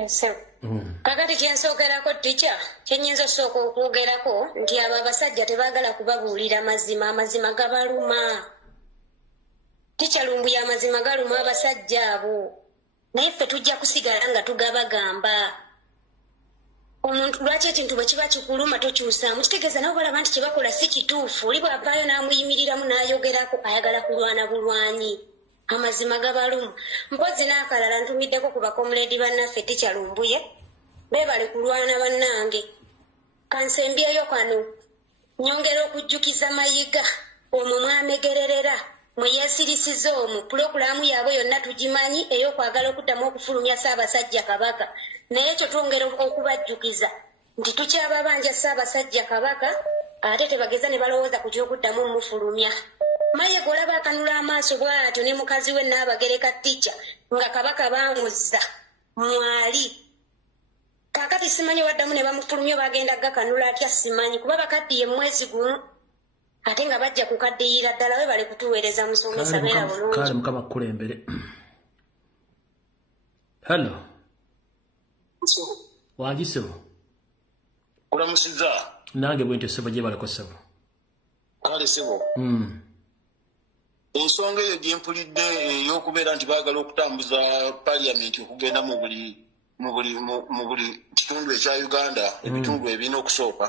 sebo kakati kyensookerako tica kyenyinza osooka okwogerako nti abo abasajja tebaagala kubabuulira amazima gabaluma Tichalumbuya amazima galuma abasajja abo naye ffe tujja kusigala nga tugabagamba omuntu lwaki ekintu bwe kiba kikuluma tokyusaamu kitegeeza nabo balaba nti kyebakola si kituufu oli bwavaayo n'amuyimiriramu n'ayogerako ayagala kulwana bulwanyi amazima gabaluma mpozi n'akalala ntumiddeko ku bakomuledi bannaffe Tichalumbuye beebale kulwana bannange kansembyeyo kano nyongera okujjukiza mayiga omwo mwamegererera mwe yeesirisiza omwo pulogulaamu yaabwe yonna tugimanyi ey'okwagala okuddamu okufulumya Ssaabasajja Kabaka naye ekyo twongera okubajjukiza nti tukyababanja Ssaabasajja Kabaka ate tebageza ne balowooza ku ky'okuddamu omufulumya Mayiga olaba akanula amaaso bw'atyo ne mukazi we Nnaabagereka Tica nga Kabaka baamuzza mwali kaakati simanyi waddamu ne bamufulumya bagenda gakanula atya simanyi kuba bakaddiye mwezi gumu ate nga bajja kukaddiyira ddala we bali kutuweereza musomesa beera bulungi kale mukama kulembere. Hello wangisebo kulamusiza nange bwente sebo gye baliko sebo kale sebo ensonga eyo gye mpulidde ey'okubeera nti baagala okutambuza Parliament okugenda mu buli kitundu ekya Uganda ebitundu ebirina okusooka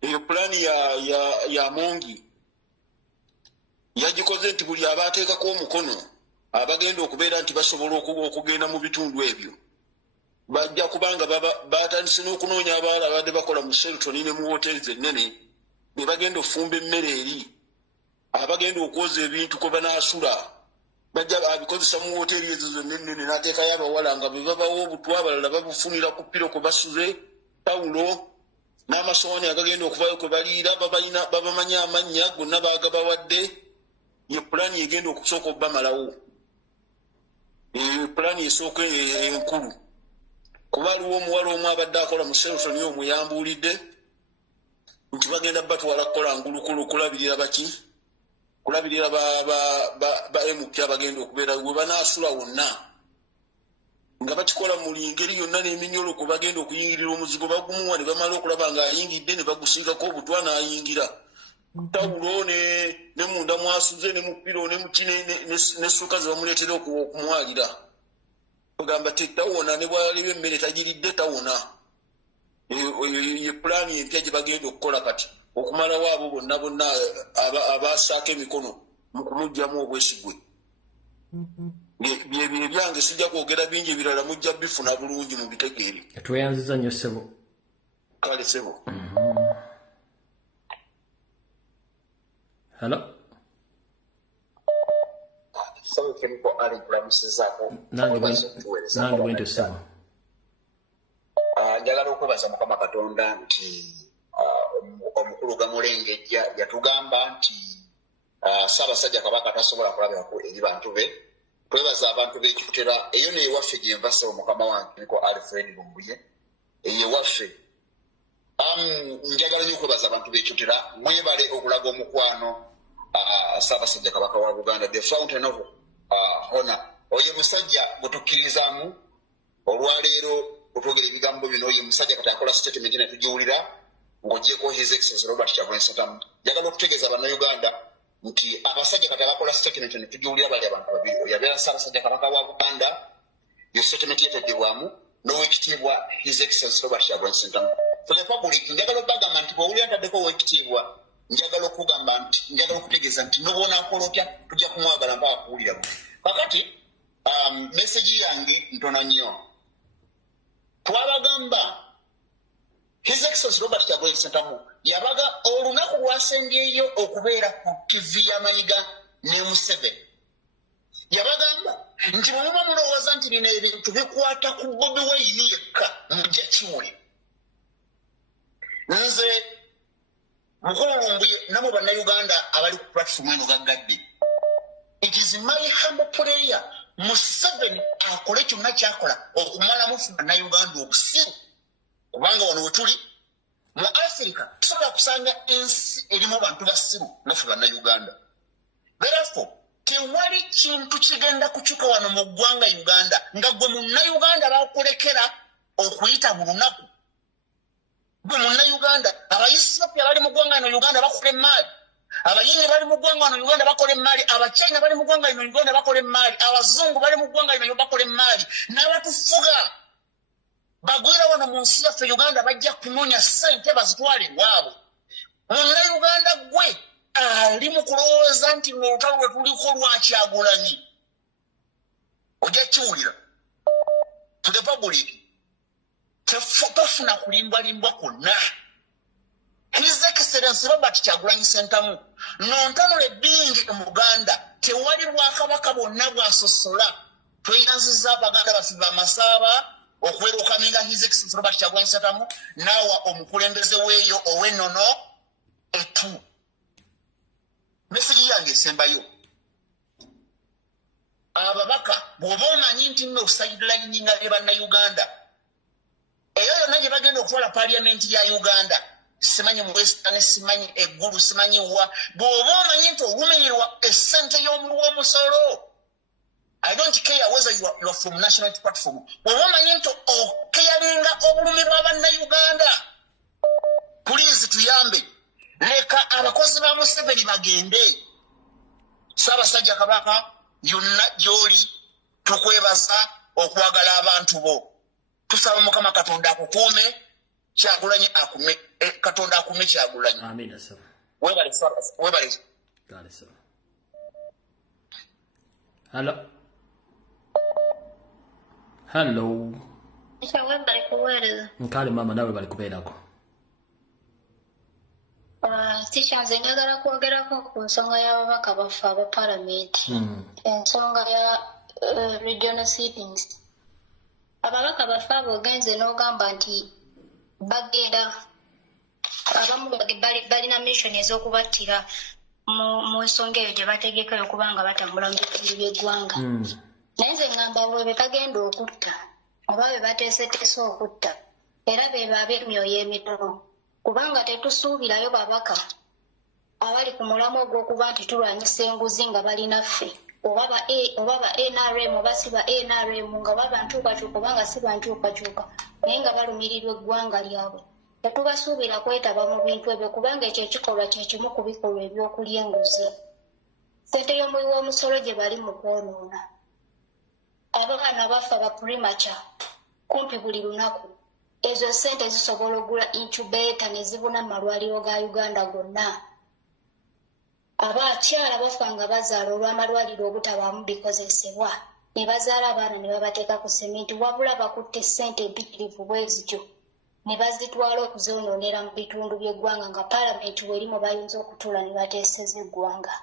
eyo pulaani ya Mongi yagikoze nti buli abaateekako omukono abagenda okubeera nti basobola okugenda mu bitundu ebyo bajja kubanga batandise n'okunoonya abaala abadde bakola mu Sheraton ne mu hoteri ennene ne bagenda okufumba emmere eri abagenda okwoza ebintu kwe banaasula bajja abikozesa mu hoteri ezo zonnennene n'ateekayo abawala nga bwe babawo obutwa abalala babufunira ku ppiro kwe basule tawulo n'amasowaani agagenda okuvayo kwe baliira babamanyi amannya gonna baagabawadde ye pulaani egenda okusooka obbamalawo pulaani esooka enkulu kuba aliwo omuwala omu abadde akola mu Sheraton omwe yambuulidde nti bagenda batwala kukola ngulukulu kulabirira baki kulabirira ba MP abagenda okubeera we banaasula wonna nga bakikola mu ngeri yonna n'eminyolo kwe bagenda okuyingirira omuzigo bagumuwa ne bamala okulaba ng'ayingidde ne bagusiikako obutwa n'ayingira tawulo ne munda mwasuze ne mupiro ne mukine n'essuuka ze bamuleetera okumwalira bagamba tetawona ne bwaleba emmere tagiridde tawona ye pulaani empya gye bagenda okukola kati okumalawo abo bonna abasaako emikono mu kumugyamu obwesigwe bye byange sijja kwogera bingi ebirala mujja bifuna bulungi mu bitegeeri tweyanziza nnyo ssebo kale ssebo Hello? Nange bwentyo ssebo njagala okwebaza Mukama Katonda nti omukulu Gamulengejja yatugamba nti Ssaabasajja Kabaka tasobola kulabirako eri bantu be. Twebaza abantu b'Ekitera eyo n'ewaffe gye nva ssebo Mukama wange niko Alfred Lumbuye eyewaffe. Njagala nnyo okwebaza abantu b'Ekitera mwebale okulaga omukwano Ssaabasajja Kabaka wa Buganda, the fountain of honor. Oyo musajja gutukkirizaamu olwaleero otwogera ebigambo bino, oyo musajja kati akola statement ne tugiwulira ng'oggyeko His Excellency Robert Kyagulanyi Ssentamu. Njagala okutegeeza bannayuganda nti abasajja kati abakola statement ne tugiwulira bali abantu babiri, oyo abeera Ssaabasajja Kabaka wa Buganda, yo statement yeteddebwamu n'Oweekitiibwa His Excellency Robert Kyagulanyi Ssentamu. For the public, njagala okubagamba nti bw'owulira ntaddeko Oweekitiibwa, njagala okugamba nti njagala okutegeeza nti n'obwona akola otya tujja kumwagala mpaka kuwulira. Kakati message yange ntono nnyo. Twabagamba His Excellency Robert Kyagulanyi Ssentamu yabaga olunaku lwasembyeyo okubeera ku TV y'Amayiga ne Museveni. Yabagamba nti bwe muba mulowooza nti bino ebintu bikwata ku Bobi Wine yekka mujja kiwule. Nze Mukulu Lumbuye namwe bannayuganda abali ku platform eno gaggadde. It is my humble prayer Museveni akole kyonna kyakola okumalamu ffe bannayuganda obusiru, kubanga wano we tuli mu Africa tusobola kusanga ensi erimu abantu basiru naffe bannayuganda. Therefore tewali kintu kigenda kukyuka wano mu ggwanga Uganda nga gwe munnayuganda bakulekera okuyita mu lunaku. Gwe munnayuganda Abayisirayiri bali mu ggwanga lino Uganda bakola emmaali, Abayindi bali mu ggwanga lino Uganda bakola emmaali, Abachina bali mu ggwanga lino Uganda bakola emmaali, Abazungu bali mu ggwanga lino bakola emmaali, n'abatufuga bagwira wano mu nsi yaffe Uganda bajja kunoonya ssente bazitwale ewaabwe. Munnayuganda gwe ali mu kulowooza nti n'olutalo lwe tuliko lwa Kyagulanyi ojja kiwulira. To the public tofuna kulimbwalimbwa kwonna. His Excellency Robert Kyagulanyi Ssentamu n'ontonole bingi mu Buganda tewali bwakabaka bwonna bwasosola. Tweyanziza Abaganda baffe bamasaaba okwerukaminga His Excellency Robert Kyagulanyi Ssentamu n'awa omukulembeze weeyo ow'ennono etu. Message yange esembayo, ababaka bw'oba omanyi nti nno sideline ne bannayuganda eyo yonna gye bagenda okutwala parliament ya Uganda, simanyi mu Western, simanyi eggulu, simanyi wa, bw'oba omanyi nti olumirirwa essente y'omulu w'omusolo, I don't care whether you are from national platform, bw'oba omanyi nti okeyalinga obulumi bw'abannayuganda, please tuyambe. Leka abakozi ba Museveni bagende. Ssaabasajja Kabaka yonna gy'oli tukwebaza okwagala abantu bo. Tusaba Mukama Katonda akukuume, Kyagulanyi akume, Katonda akume Kyagulanyi. Amina sir. Webale. Kale sir. Hello. Hello. Webale kuweereza. Nkale mama nawe bali kubeerako. Teachers njagala kwogerako ku nsonga y'ababaka baffe aba palamenti, ensonga ya regional sittings. Ababaka baffe abo ogenze n'ogamba nti bagenda abamu balina mission ez'okubattira mu nsonga eyo gye bategekayo kubanga batambula mu bitundu by'eggwanga. Naye nze ngamba bwe betagenda okutta oba be bateeseteese okutta era be ab'emyoyo emitono, kubanga tetusuubirayo babaka abali ku mulamwa ogw'okuba nti tulwanyisa enguzi nga balinaffe oba ba NRM oba si ba NRM nga baba ntuukakyuka oba nga si bantuukakyuka naye nga balumirirwa eggwanga lyabwe tetubasuubira kwetaba mu bintu ebyo kubanga ekyo ekikolwa kye kimu ku bikolwa ebyokulya enguzi ssente y'omuwi w'omusolo gye bali mu kwonoona abaana bafa ba primature kumpi buli lunaku ezo ssente zisobola okugula incubator ne zibuna malwaliro ga Uganda gonna abakyala bafa nga bazaala olw'amalwaliro obutabaamu bikozesebwa ne bazaala abaana ne babateeka ku sementi wabula bakutte ssente empitirivu bwe zityo ne bazitwala okuzoonoonera mu bitundu by'eggwanga nga paalamenti werimu bayinza okutuula ne bateeseza eggwanga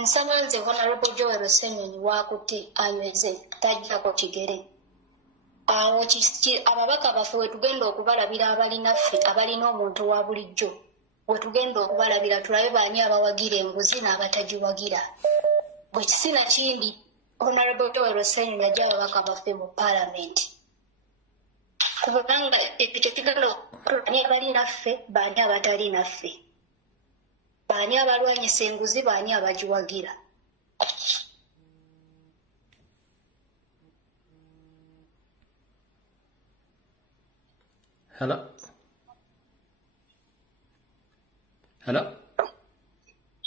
nsaba nze Honorable Joel Ssenyonyi waakutte anyweze tajjako kigere awo ababaka baffe we tugenda okubalabira abalinaffe abalina omuntu wa bulijjo we tugenda okubalabira tulabe baani abawagira enguzi n'abatagiwagira bwe kisina kindi Honorable Joel Ssenyonyi ajja ababaka baffe mu paalamenti kubanga ekyo baani abalinaffe baani abatali naffe baani abalwanyisa enguzi baani abagiwagira Hello.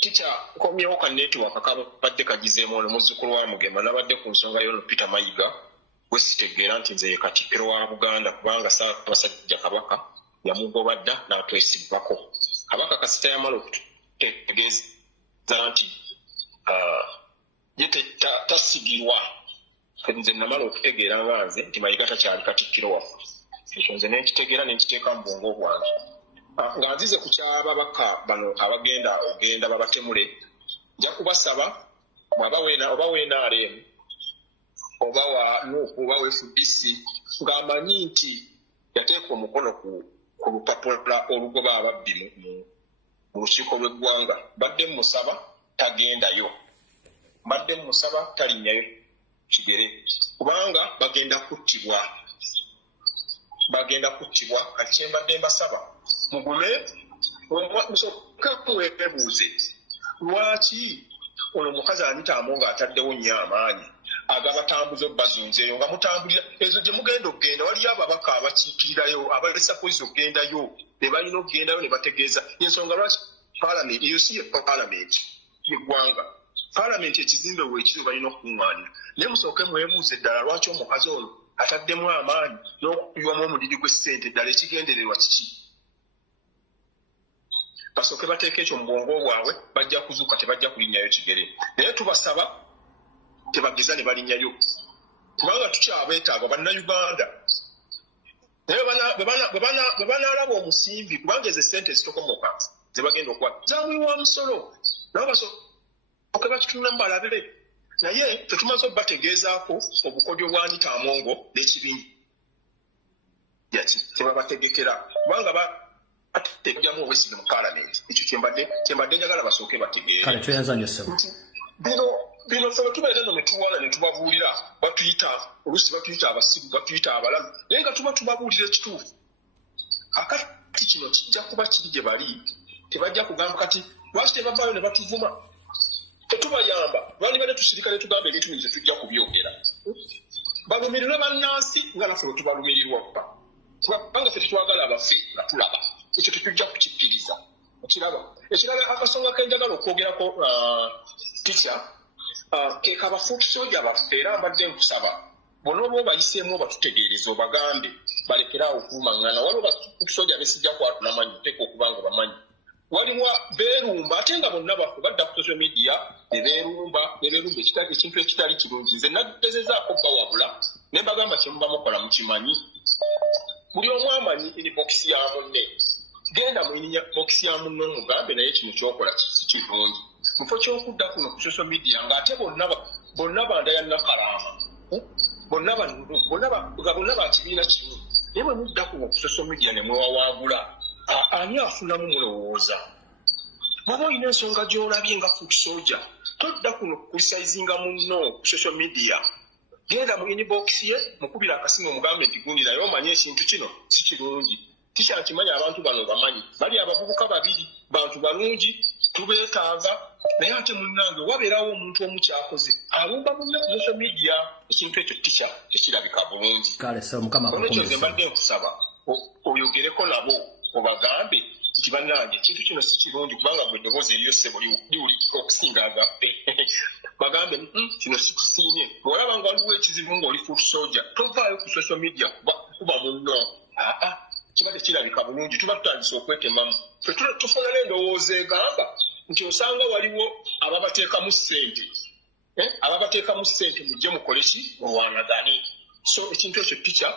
Teacher, komyewo ka network kabadde kagizeemu ono muzzukulu wa Mugema nabadde ku nsonga y'ono Peter Mayiga gwe sitegeera nti nze ye Katikkiro wa Buganda kubanga Ssaabasajja Kabaka yamugoba dda n'atwesibbako. Kabaka kasita yamala okutegeeza nti ye tasigirwa nze namala okutegeera nga nze nti Mayiga takyali Katikkiro waffe. Ekyo nze ne nkitegeera ne nkiteeka mu bwongo bwange. Nga nzize ku kyababaka bano ogenda babatemule nja kubasaba oba NRM oba wa NUP oba wa FDC ng'amanyi nti yateeka omukono ku lupapula olugoba ababbi mu lukiiko lw'eggwanga badde musaba tagendayo badde musaba talinnyayo kigere kubanga bagenda kuttibwa kati kyembadde mbasaba mugume musooka muweebuuze lwaki ono omukazi anitaamu ng'ataddewo nnyo amaanyi agabatambuza bazunzeeyo nga mutambulira ezo gye mugenda okugenda waliyo ababaka abakiikirirayo abalesa poizi okugendayo ne balina okugendayo ne bategeeza ensonga lwaki paalamenti eyo si ye paalamenti yeggwanga paalamenti ekizimbe weekiri balina okukuŋŋaanira naye musooke mwebuuze ddala lwaki omukazi ono ataddemu amaanyi n'okuywamu omudidi gw'essente ddala ekigendererwa kiki basooke bateeka ekyo mu bwongo bwabwe bajja kuzuuka tebajja kulinnyayo kigere naye tubasaba tebageza ne balinnyayo kubanga tukyabeetaaga bannayuganda naye bwe banaalaba omusimbi kubanga ezo essente ezitokomoka ze bagenda okuwa zamuyiwa musolo nabo basooke bakitunulamu balabire naye tetumaze okubategeezaako obukodyo bwa Anitaamongo n'ekibiinyi yaki tebabategekera kubanga tebyamu obwesige mu paalamenti ekyo kyembadde njagala basooke bategeere kale tweyanzanya ssebo bino ffe tubeera no netuwala ne tubabuulira oluusi batuyita abasiru batuyita abalamu naye nga tuba tubabuulira ekituufu akati kino kijja kuba kiri gye bali tebajja kugamba kati lwaki tebavaayo ne batuvuma tetubayamba lwandibadde tusirika ne tugamba ebintu bino tetujja kubyogera balumirirwe bannansi nga naffe bwe tubalumirirwa kubanga ffe tetwagala abaffe nga tulaba ekyo tetujja kukikkiriza ekirala akasonga kenjagala okwogerako teacher ke kabafuukisoja baffe era mbadde nkusaba bonna oba obayiseemu obatutegeereza obagambe balekeraawo okurumaŋŋana waliwo bafuukisoja besijja kwatula manyi oteeka okuba nga bamanyi waliwo beerumba ate nga bonna baffe badda ku social media ne beerumba ekintu ekitali kirungi nze nagezezaako bawabula ne mbagamba kye muba mukola mukimanyi buli omu amanyi inibokisi ya munne genda mu inibokisi ya munne omugambe naye kino kyokola kirungi mufo kyokudda kuno ku social media ng'ate bonna banda ya nakalaama bonna bakibiina kimu naye bwe mudda kuno ku social media ne mwewawaagula ani afunamu mulowooza bw'oba olina ensonga gy'olabye nga fuukisoja todda kuno kulisaizinga munno ku social media genda mu inbox ye mukubira akasimu omugambe nti gundi naye omanye ekintu kino si kirungi tikyankimanyi abantu bano bamanyi bali abavubuka babiri bantu balungi tubeetaaga naye ate munnange wabeerawo omuntu omu kyakoze alumba munne ku social media ekintu ekyo tikya tekirabika bulungi olwekyo nze mbadde nkusaba oyogereko nabo obagambe nti bannange ekintu kino si kirungi kubanga gwe eddoboozi eriyo ssebo liwulikika okusinga agaffe bagambe kino sikisiimye bwolaba nga waliwo ekizibu ng'oli full soldier tovaayo ku social media kuba munno kiba tekirabika bulungi tuba tutandise okwetemamu tufunana endowooza egamba nti osanga waliwo ababateekamu ssente ababateekamu ssente mujje mukole ki mulwanagane so ekintu ekyo tikya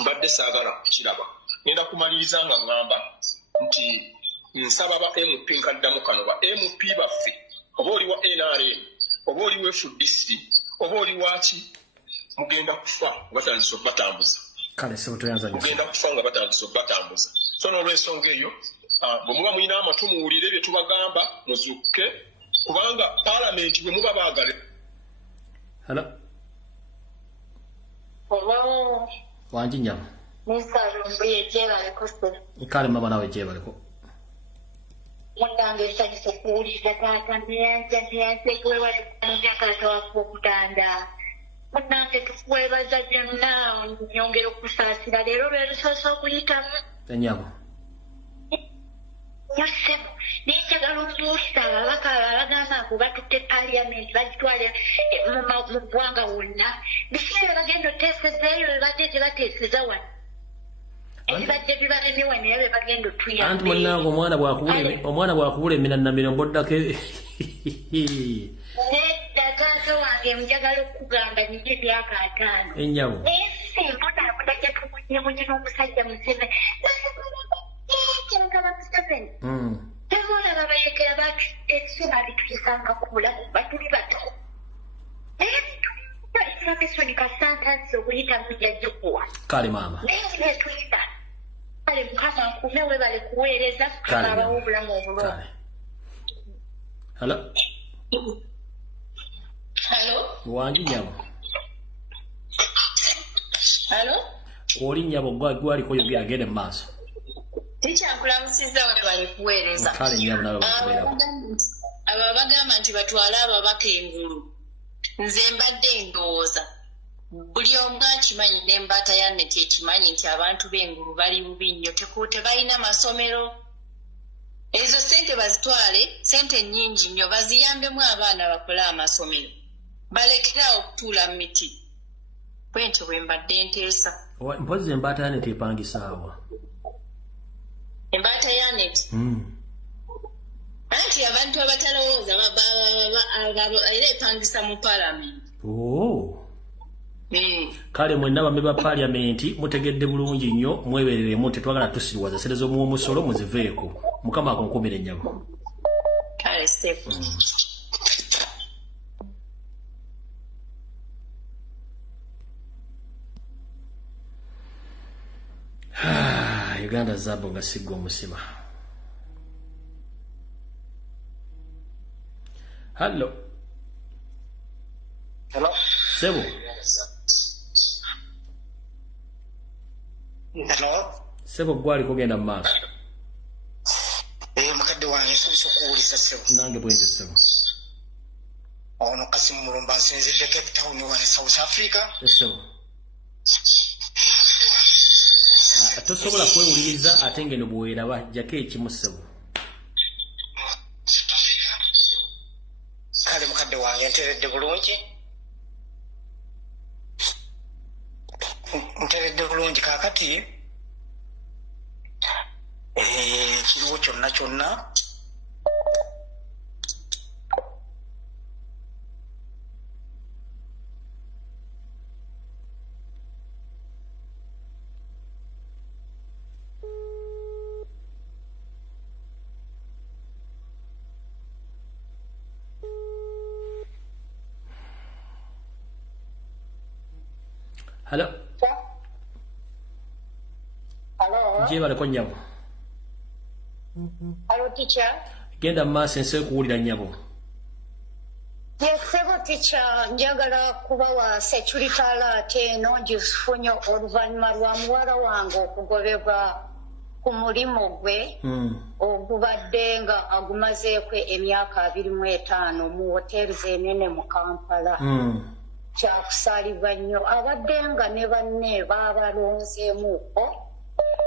mbadde saagala kukiraba ngenda kumaliriza nga ŋŋamba nti nsaba ba mp nkaddamu kano ba mp baffe oba oli wa nrm oba oli wa fdc oba oli waki mugenda kufa batandise okubatambuza mugenda kufa nga batandise okubatambuza so n'olwensonga eyo bwe muba mulina amatu muwulire bye tubagamba muzukke kubanga paalamenti bwe muba baagala wangi nyama kale mama nawe gyebaleko munange nsanyusa okuwuliriza taata neyanze kwebalekanabyakalaga wafe okutanda munange tukwebaza byonna nyongera okusaasira leero lwerusoose okuyitamu enyabo nyosebo nenjagala okuwuliriza ababaka abagamba ngu batutte paliamenti bagitwale mu ggwanga wonna biseera bagenda oteesezeeyo bebadde tebateeseza wano ebibadde bibalemyewa naye bebagenda otuyambe anti munnange omwana bwakubula eminannamiro mboddako nedda taata wange njagala okugamba nibyo ebyaka 5 ennyabo naye simbonaboda gyatumunyemunye n'omusajja museve kyagala museveni tebolaba bayekera bakisena bitukisanga ku bulamu batuli bato naye ekiromesoni kasantansi okuyitamu jajjakuwa kale maama naye netulina kale mukama nkume webale kuweereza tukabawo obulamu obulungi Halo wangi nyabo oli nyabo gwaliko yogera agende mu maaso tikyankulamusizza webale kuweereza kale nyabo nawe bakubeerako abo bagamba nti batwale ababaka engulu nze mbadde ndowooza buli omu akimanyi n'embaata ya neti ekimanyi nti abantu b'engulu bali bubi nnyo tebalina masomero ezo ssente bazitwale ssente nnyingi nnyo baziyambemu abaana bakole amasomero balekerawo okutuula mu miti bwentyo bwe mbadde nteesa mpozi embaata ya neti epangisaawa embaata ya neti anti abantu abatalowooza era epangisa mu paalamenti kale mwenna bamme ba paalamenti mutegedde bulungi nnyo mwebereremu tetwagala tusiriwaza sente z'omuwomusolo muziveeko mukama akonkumira ennyabo kale sefu uganda zabo nga sigga omusima hallo sebo sebo gwaliko genda mu maaso mukadde wange nsobose okuwulisa sebo nange bwente sebo ono Kasimu Mulumba nsinzidde Cape Town wane South Africa sebo tosobola kwewuliriza ate ngeno bweweraba jjako ekimu sebo kale mukadde wange nteredde bulungi kaakati kiriwo kyonna kyonna Hello. Gyebaleko nnyabo. Hello, teacher. Genda mu maaso ensi okuwulira nnyabo. Yesebo teacher, njagala kubawa security alert eno ngifunye oluvannyuma lwa muwala wange okugobebwa ku mulimo gwe ogubadde nga agumazeeko emyaka 25 mu hoteri zenene mu Kampala. Kyakusalibwa nnyo. Abadde nga ne banne baabalonzeemuuko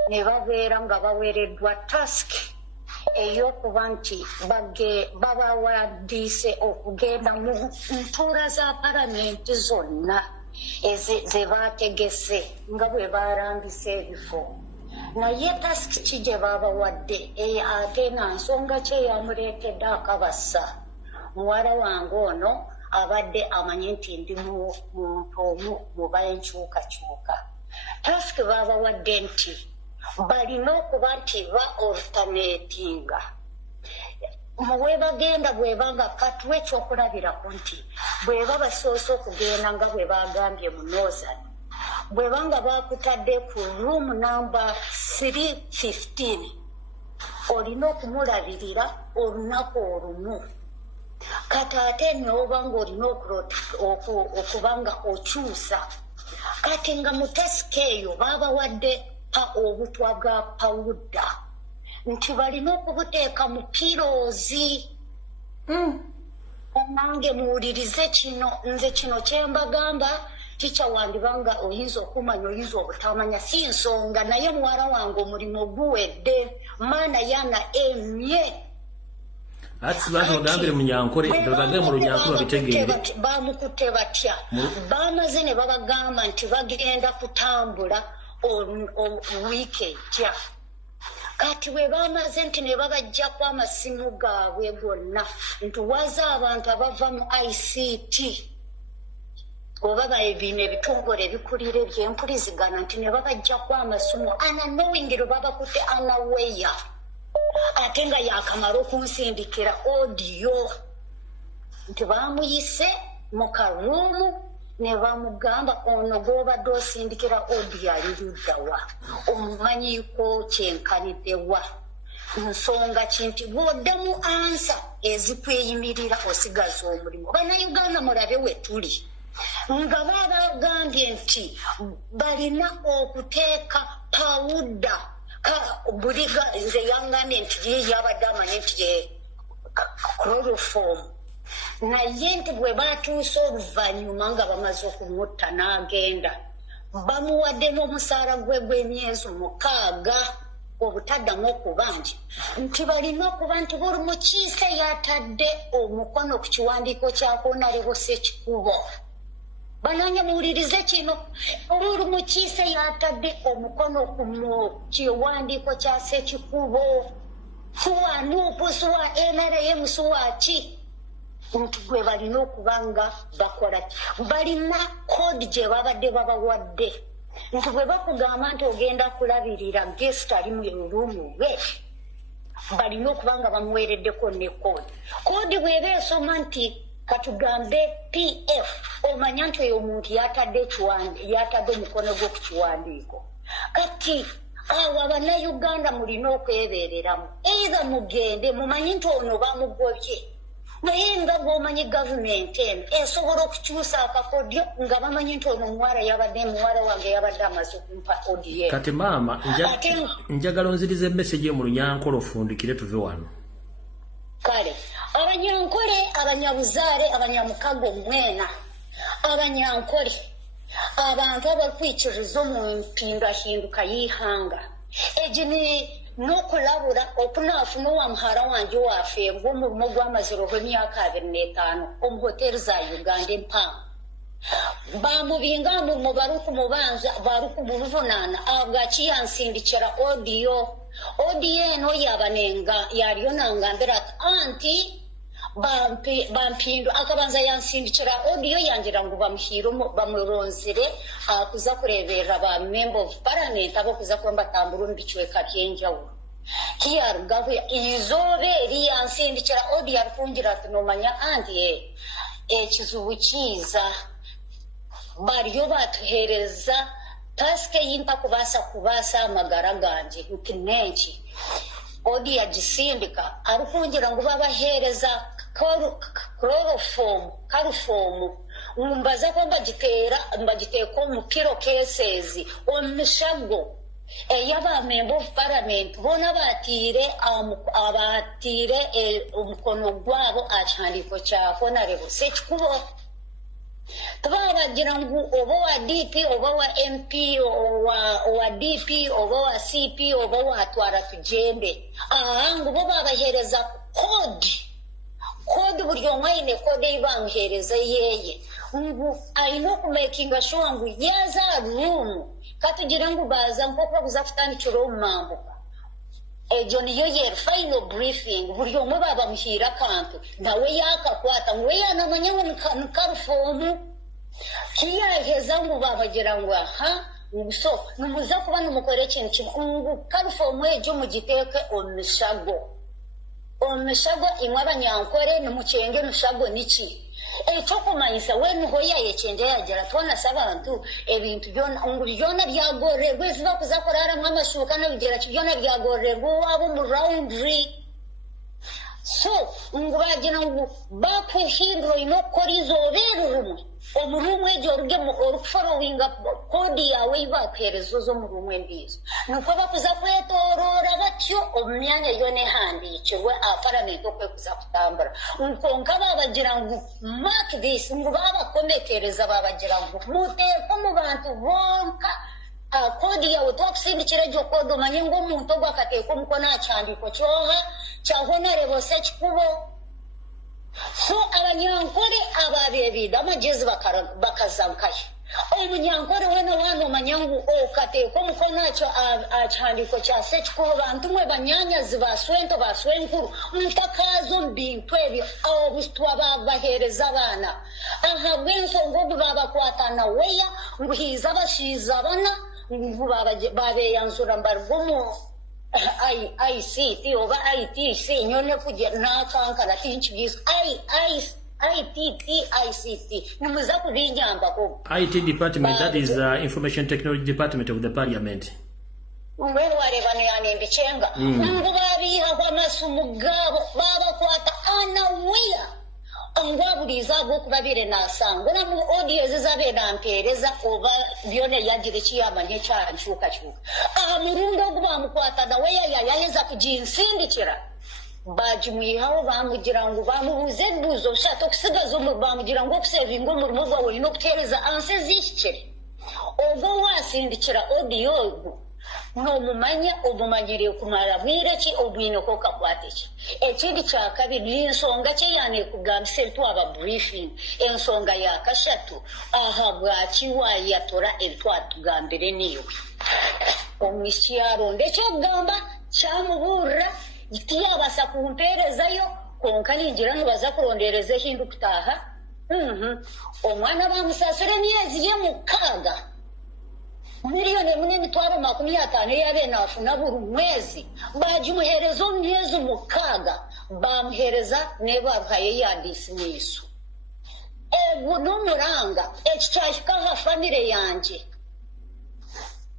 ne babeera nga baweereddwa task ey'okuba nti babawaddiise okugenda mu ntuula za palamenti zonna ze baategese nga bwe baalambisa ebifo. Naye tasiki ki gye baabawadde ate na nsonga ki eyamuleetedde akabasa. Muwala wange ono abadde amanyi nti ndi muntu omu mu b'enkyukakyuka. Tasiki baabawadde nti balina okuba nti ba alternatinga. Bwe bagenda bweba nga katuwa ekyokulabirako nti bweba basoose okugenda nga bwe bagambye mu Northern, bweba nga bakutadde ku room number 315 olina okumulabirira olunaku olumu. Kati ate n'oba ng'olina okuba nga okyusa. Kati nga mu tasiki eyo baabawadde obutwa bwa pawuda nti balina okubuteeka mu kiroozi. Nange muwulirize kino, nze kino kyembagamba kikyawandiba nga oyinza okumanya oyinza obutamanya si nsonga, naye muwala wange omulimu guwedde maana yana emye. Atibagambire munyankore bagambire mu lunyankore bitegeere bamukutte batya bamaze ne babagamba nti bagenda kutambula wiiki ejja. Kati bwe bamaze nti ne babajjako amasimu gaabwe gonna nti waza abantu abava mu ICT oba bino ebitongole ebikulira ebyempulizigana nti ne babajjako amasimu ananowingiro babakutte anaweya ate nga yakamala okunsindikira odiyo nti bamuyise mu karuumu ne bamugamba ono gw'obadde osindikira odiyo ali luddawa omumanyiiko kyenkaniddewa nsonga ki nti bw'oddamu ansa ezikweyimirira osigaza omulimu. Bannayuganda mulabe we tuli nga babagambye nti balina okuteeka pawuda buliga nze yangambye nti yabadde amanyi nti ye chloroform, naye nti bwe batuuse oluvannyuma nga bamaze okumutta n'agenda bamuwadde n'omusaala gwe gw'emyezi 6 obutaddamu okuba nti balina okuba nti buli mukiise yatadde omukono ku kiwandiiko kya Honorable Ssekikubo. Bananya muwulirize kino, buli mukiise yatadde omukono ku kiwandiiko kya Ssekikubo. Suwa nuupu suwa NRM suwa ki nti gwe balina okuba nga bakola balina kodi gye babadde babawadde nti bwe bakugamba nti ogenda kulabirira guest ali mu luruumu lwe balina okuba nga bamuweereddeko ne kodi bweba esoma nti katugambe PF omanya nti oyo omuntu yatadde omukono gwe ku kiwandiiko. Kati awo Abannayuganda mulina okwebeereramu either mugende mumanyi nti ono bamugobye naye nga bw'omanyi gavumenti eno esobola okukyusa akakodyo nga bamanyi nti ono muwala wange yabadde amaze okumpa odiyo. Kati maama njagala onziriza emesegi mu Lunyankole ofundikire tuve wano. Kale Abanyankole, Abanyabuzaale, Abanyamukago mwena, Abanyankole abantu abakwikiriza mu mpindahinduka y'ihanga egini n'okulabula okunaafuna wa muhara wange waffe ng'omulimo gw'amaziro gw'emyaka 25 omu hoteri za Uganda empango bamubinga mu baruku mubanza baruku mu buvunaana abwaki yansindikira odiyo eno yabanenga yaliyo nangambira anti bampindu akabanza yansindikira odiyo yangira ngo bamuhiro bamuronzire kuza kureberera ba member of parliament abokuza kwamba tamburu mbichweka byenjawulo kiyarugawe izobe eri yansindikira odiyo afungira tunomanya anti ekizubu kiza bariyo batuhereza taske yimpa kubasa amagara ganje nkinenki odiyo agisindika arufungira ngo babahereza chloroform umbaza ko mbagiteka mu kiro cases omushago eyaba member of parliament bona batire omukono gwabo akyandiko kya honorable Ssekikubo tubaragira ngu oba wa DP oba wa MP wa DP oba wa CP oba wa twara tugende ngu bo babahereza code buri omwe ayine code ibamuhereza yeye ngu ayina okumakinga sure ngu yaza room katugira ngu baza nkoko kuzafutandikira omumambuka ejo niyo ye final briefing buri omwe babamuhira kantu nawe yakakwata ngu yanamanya ngu nkarufomu kiyaheza ngu babagira ngu so numuza kuba numukore ekintu kimwe ngu karufomu ejo mugiteeke omushago imwe abanyankore nimukyenge mushago niki ekyokumanyisa weniho yayekyenje yagira twonasa abantu ebintu byona byagorerwa eziba kuza kuraramu amashuka n'ebigera byona byagorerwa iwabo mu roundry so ngu bagira ngu bakuhindura ino okukora izobera rumwe omurumwe egyo orukuforowinga kodi yawe ibakuhereza zo mu rumwe ndizo nuko bakuza kwetorora batyo omu myanya yona ehandikirwe aparamenti okwekuza kutambura nkonka babagira ngu mark this ngu babakomekereza babagira ngu muteeke mu bantu bonka kodi yawe twakusindikira egyo kodi omanye ng'omuntu ogwo akateeka omukono akyandiko kyoha kya honorable Ssekikubo so abanyankore ababebida amagezi bakazankaye omunyankore wena wana omanya ngu okateeka omukono akyo akyandiko kya Ssekikubo bantu mwe banyanyazi baswento baswenkuru mutakazo mu bintu ebyo obusitwa babahereza abaana ahabw'ensonga ogu babakwatana weya ngu hiiza abashiiza bana ngu babeyanzura mbarugumu ICT oba ITC nyone kujya nakankana tinchi byise ICT numuza kubinyamba ko IT department, that is information technology department of the parliament. Wewe wareba yani mbichenga ngo babiha kwa masumu gabo baba kwata anawila angwaburiza bwo kubabire nasango na mu audio zizabe nampereza oba byone yagire kiyamanye cyanshuka cyuka murundo gwo bamukwata da weya yayeza kujinsindikira bajimwihaho bamugira ngo bamubuze buzo ushato kusigaza mu bamugira ngo kusevinga umurimo gwawe no kutereza anse zishikire ogo wasindikira audio no mumanya obumanyire kumara bwireki obwino ko kakwatiki ekindi kya kabiri n'ensonga kye yane kugambise twaba briefing ensonga ya kashatu bwakiwa yatora ebitwatugambire niyo omukyaro ndekyo gamba kyamubura itiyabasa kumperezayo konka ningira ntibaza kurondereza hindu kutaha omwana bamusasire myezi ye mukaga miliyoni munini twaba 50 yabena afuna buri mwezi bajimuhereza myezi mukaga bamuhereza nebabaye yandisimiso numuranga ekicyashika ha family yanje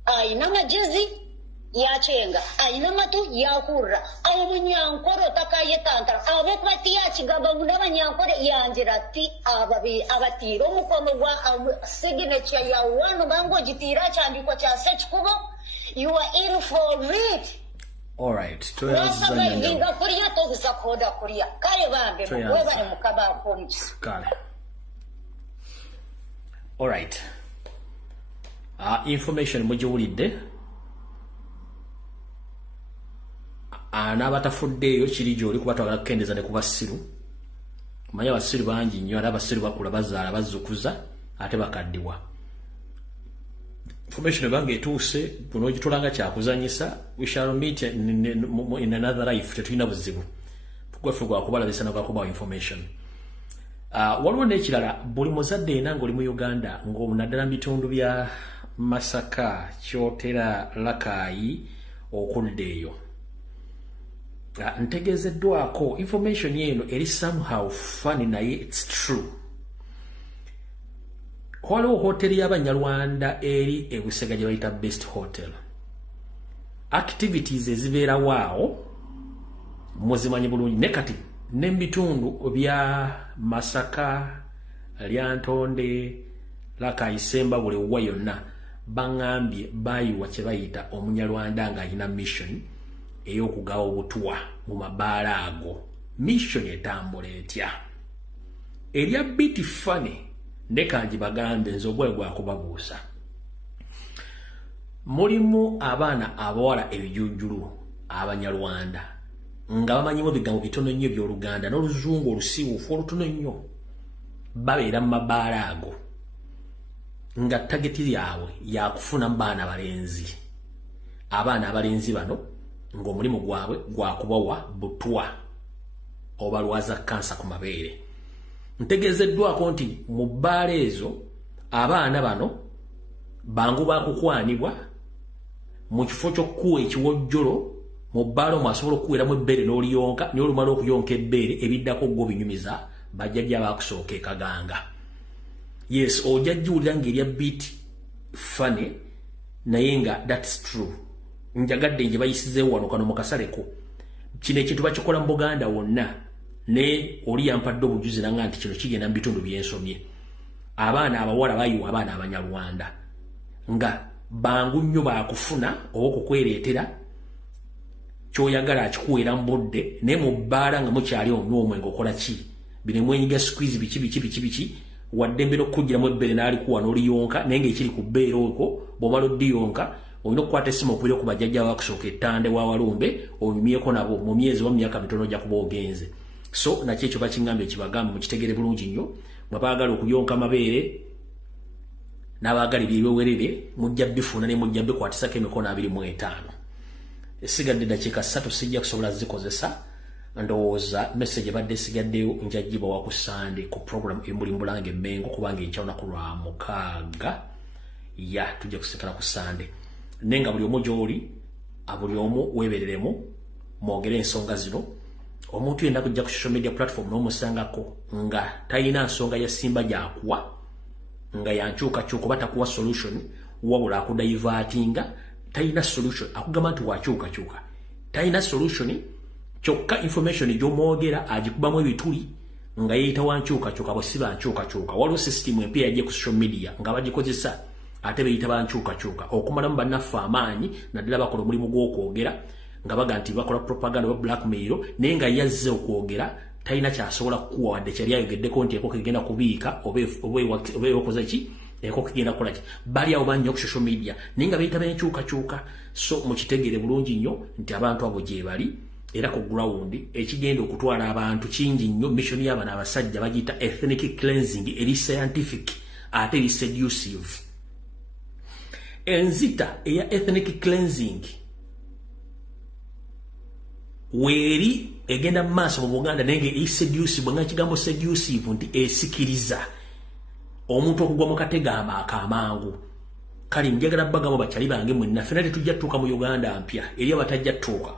ayina magezi yacenga ayina matu yakura abo munyankoro takayetantara abo kwati yakigaba n'abanyankore yangira ati abatiro mukono gwa signature ya wano bango gitira cyandiko cya Ssekikubo you are in for it. All right, inga kuriya toguza koda kuriya kare bambe wewe bari mukaba komisi kale. All right, information mujiwulidde n'abatafuddeeyo kiri gy'oli kuba twagala kukendeza ne ku basiru manya abasiru bangi nnyo ate abasiru bakula bazaala bazzukuza ate bakaddiwa information ebanga etuuse bunogitolanga kyakuzanyisa we shall meet in another life tetulina buzibu gwaffe gwakubalabisa nogwakubawa information waliwo n'ekirala buli muzadde ena ng'oli mu Uganda ng'omunaddala mu bitundu bya Masaka Kyotera Lakaayi okuddeeyo ntegezeddwako information yeno eri somehow funny naye it's true. Waliwo hoteli y'Abanyarwanda eri Busega gye bayita Best Hotel. Activities ezibeera waawo muzimanyi bulungi ne kati n'ebitundu bya Masaka, Lyantonde, Lakaayi, Sembabule wa yonna bangambye bayiwa kye bayita Omunyarwanda ng'alina mission ey'okugawa obutwa mu mabaala ago. Mission etambula etya? Erya biti fane ndekanji bagambe nze obwe gwakubabuusa. Mulimu abaana abawala ebijujjulu Abanyarwanda nga bamanyimu ebigambo bitono nnyo by'Oluganda n'Oluzungu olusiiwuufu olutono nnyo, babeera mu mabaala ago nga tageti yaabwe yakufuna baana balenzi. Abaana abalenzi bano ng'omulimu gwabwe gwakubawa butwa obalwaza kansa ku mabeere. Ntegeezeddwako nti mu bbaala ezo abaana bano bangu bakukwanibwa mu kifo ky'okkuwa ekiwojjolo mu bbaala omwo asobola okukuweramu ebbeere n'oliyonka, naye olumala okuyonka ebbeere ebiddako gwo binyumiza bajjajja baakusooka ekaganga. Yes, ojja jjuwulira ng'erya biti fane naye nga that's true. Njagadde nje bayisizeewo wano kano mu kasaleko. Kino ekintu bakikola mu Buganda wonna, ne oli yampadde obujuzi nanga nti kino kigenda mu bitundu byensomye. Abaana abawala bayiwa abaana Abanyarwanda nga bangu nnyo baakufuna oba okukwereetera ky'oyagala akikuweera mu budde, naye mu bbaala nga mukyali onywa omwenge okola ki? Bino mwenyiga squeeze biki wadde mbere okujjiramu ebbeere n'alikuwa n'oliyonka, naye ng'ekiri ku bbeere okwo bw'omala oddiyonka olina okukwata essimu okubira ku bajjajja bakusooka ettande wa Walumbe onyumyeko nabo mu myezi wa myaka mitono ojja kuba ogenze. So nakyo ekyo bakiŋŋambye ekibagambe mukitegere bulungi nnyo. Mwe baagala okuyonka amabeere n'abaagala ebyewerere mujja bifuna ne mujja bikwatisako emikono 25. Esigadde eddakiika 3 sijja kusobola zikozesa. Ndowooza message badde esigaddeyo njagibwa wa ku Sunday ku program Embulimbulange Mmengo kubanga enkya olunaku lwa 6 ya tujja kusekana ku Sunday. Nenga buli omu gy'oli buli omu weebereremu mwogere ensonga zino. Omuntu yenda kujja ku social media platform n'omusangako nga talina nsonga ya simba gyakuwa nga yankyukakyuka oba takuwa solution, wabula akudaivatinga. Talina solution, akugamba nti wakyukakyuka. Talina solution, kyokka information gy'omwogera agikubamu ebituli nga yeeyita wankyukakyuka bwe si bankyukakyuka. Waliwo system empya yajja ku social media nga bagikozesa ate beeyita bankyukakyuka okumalamu bannaffe amaanyi naddala bakola omulimu gw'okwogera nga baga nti bakola propaganda oba blackmail, naye nga yazze okwogera talina kyasobola kukuwa wadde kyali ayogeddeko nti enkoko egenda kubiika oba ewakoze ki enkoko egenda kukola ki. Bali awo bannya ku social media naye nga beeyita benkyukakyuka. So mukitegeere bulungi nnyo nti abantu abo gye bali era ku ground ekigenda okutwala abantu kingi nnyo. Mission y'abana abasajja bagiyita ethnic cleansing, eri scientific ate eri seducive. Enzita eya ethnic cleansing weeri egenda mu maaso mu Buganda nenge seducive. Nga kigambo seducive nti esikiriza omuntu okugwa mu katega akamangu. Kale njagala bagamba bakyali bange mwenna ffenna tetujja tutuuka mu Uganda mpya eri abatajja tutuuka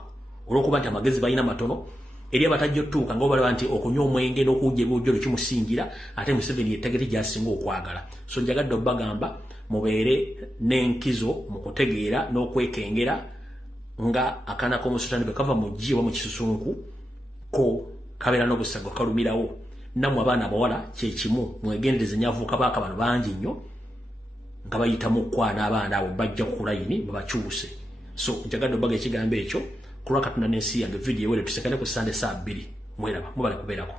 olw'okuba nti amagezi balina matono, eri abatajja tutuuka nga balaba nti okunywa omwenge n'okujja ebyojjolo kimusingira ate Museveni yettageti gy'asinga okwagala. So njagadde obbagamba mubeere n'enkizo mu kutegeera n'okwekengera nga akaana k'omusutani bwe kava mu ggi oba mu kisusunku ko kabeera n'obusago kalumirawo. Nammwe abaana abawala kye kimu mwegendereze nyavuuka baaka bano bangi nnyo nga bayitamu okwana abaana abo bajja ku layini babakyuse. So njagadde obbaga ekigambo ekyo kulwa Katonda n'ensi yange. Vidiyo ewere tusekane ku Sunday saa 2. Mweraba mubale kubeerako.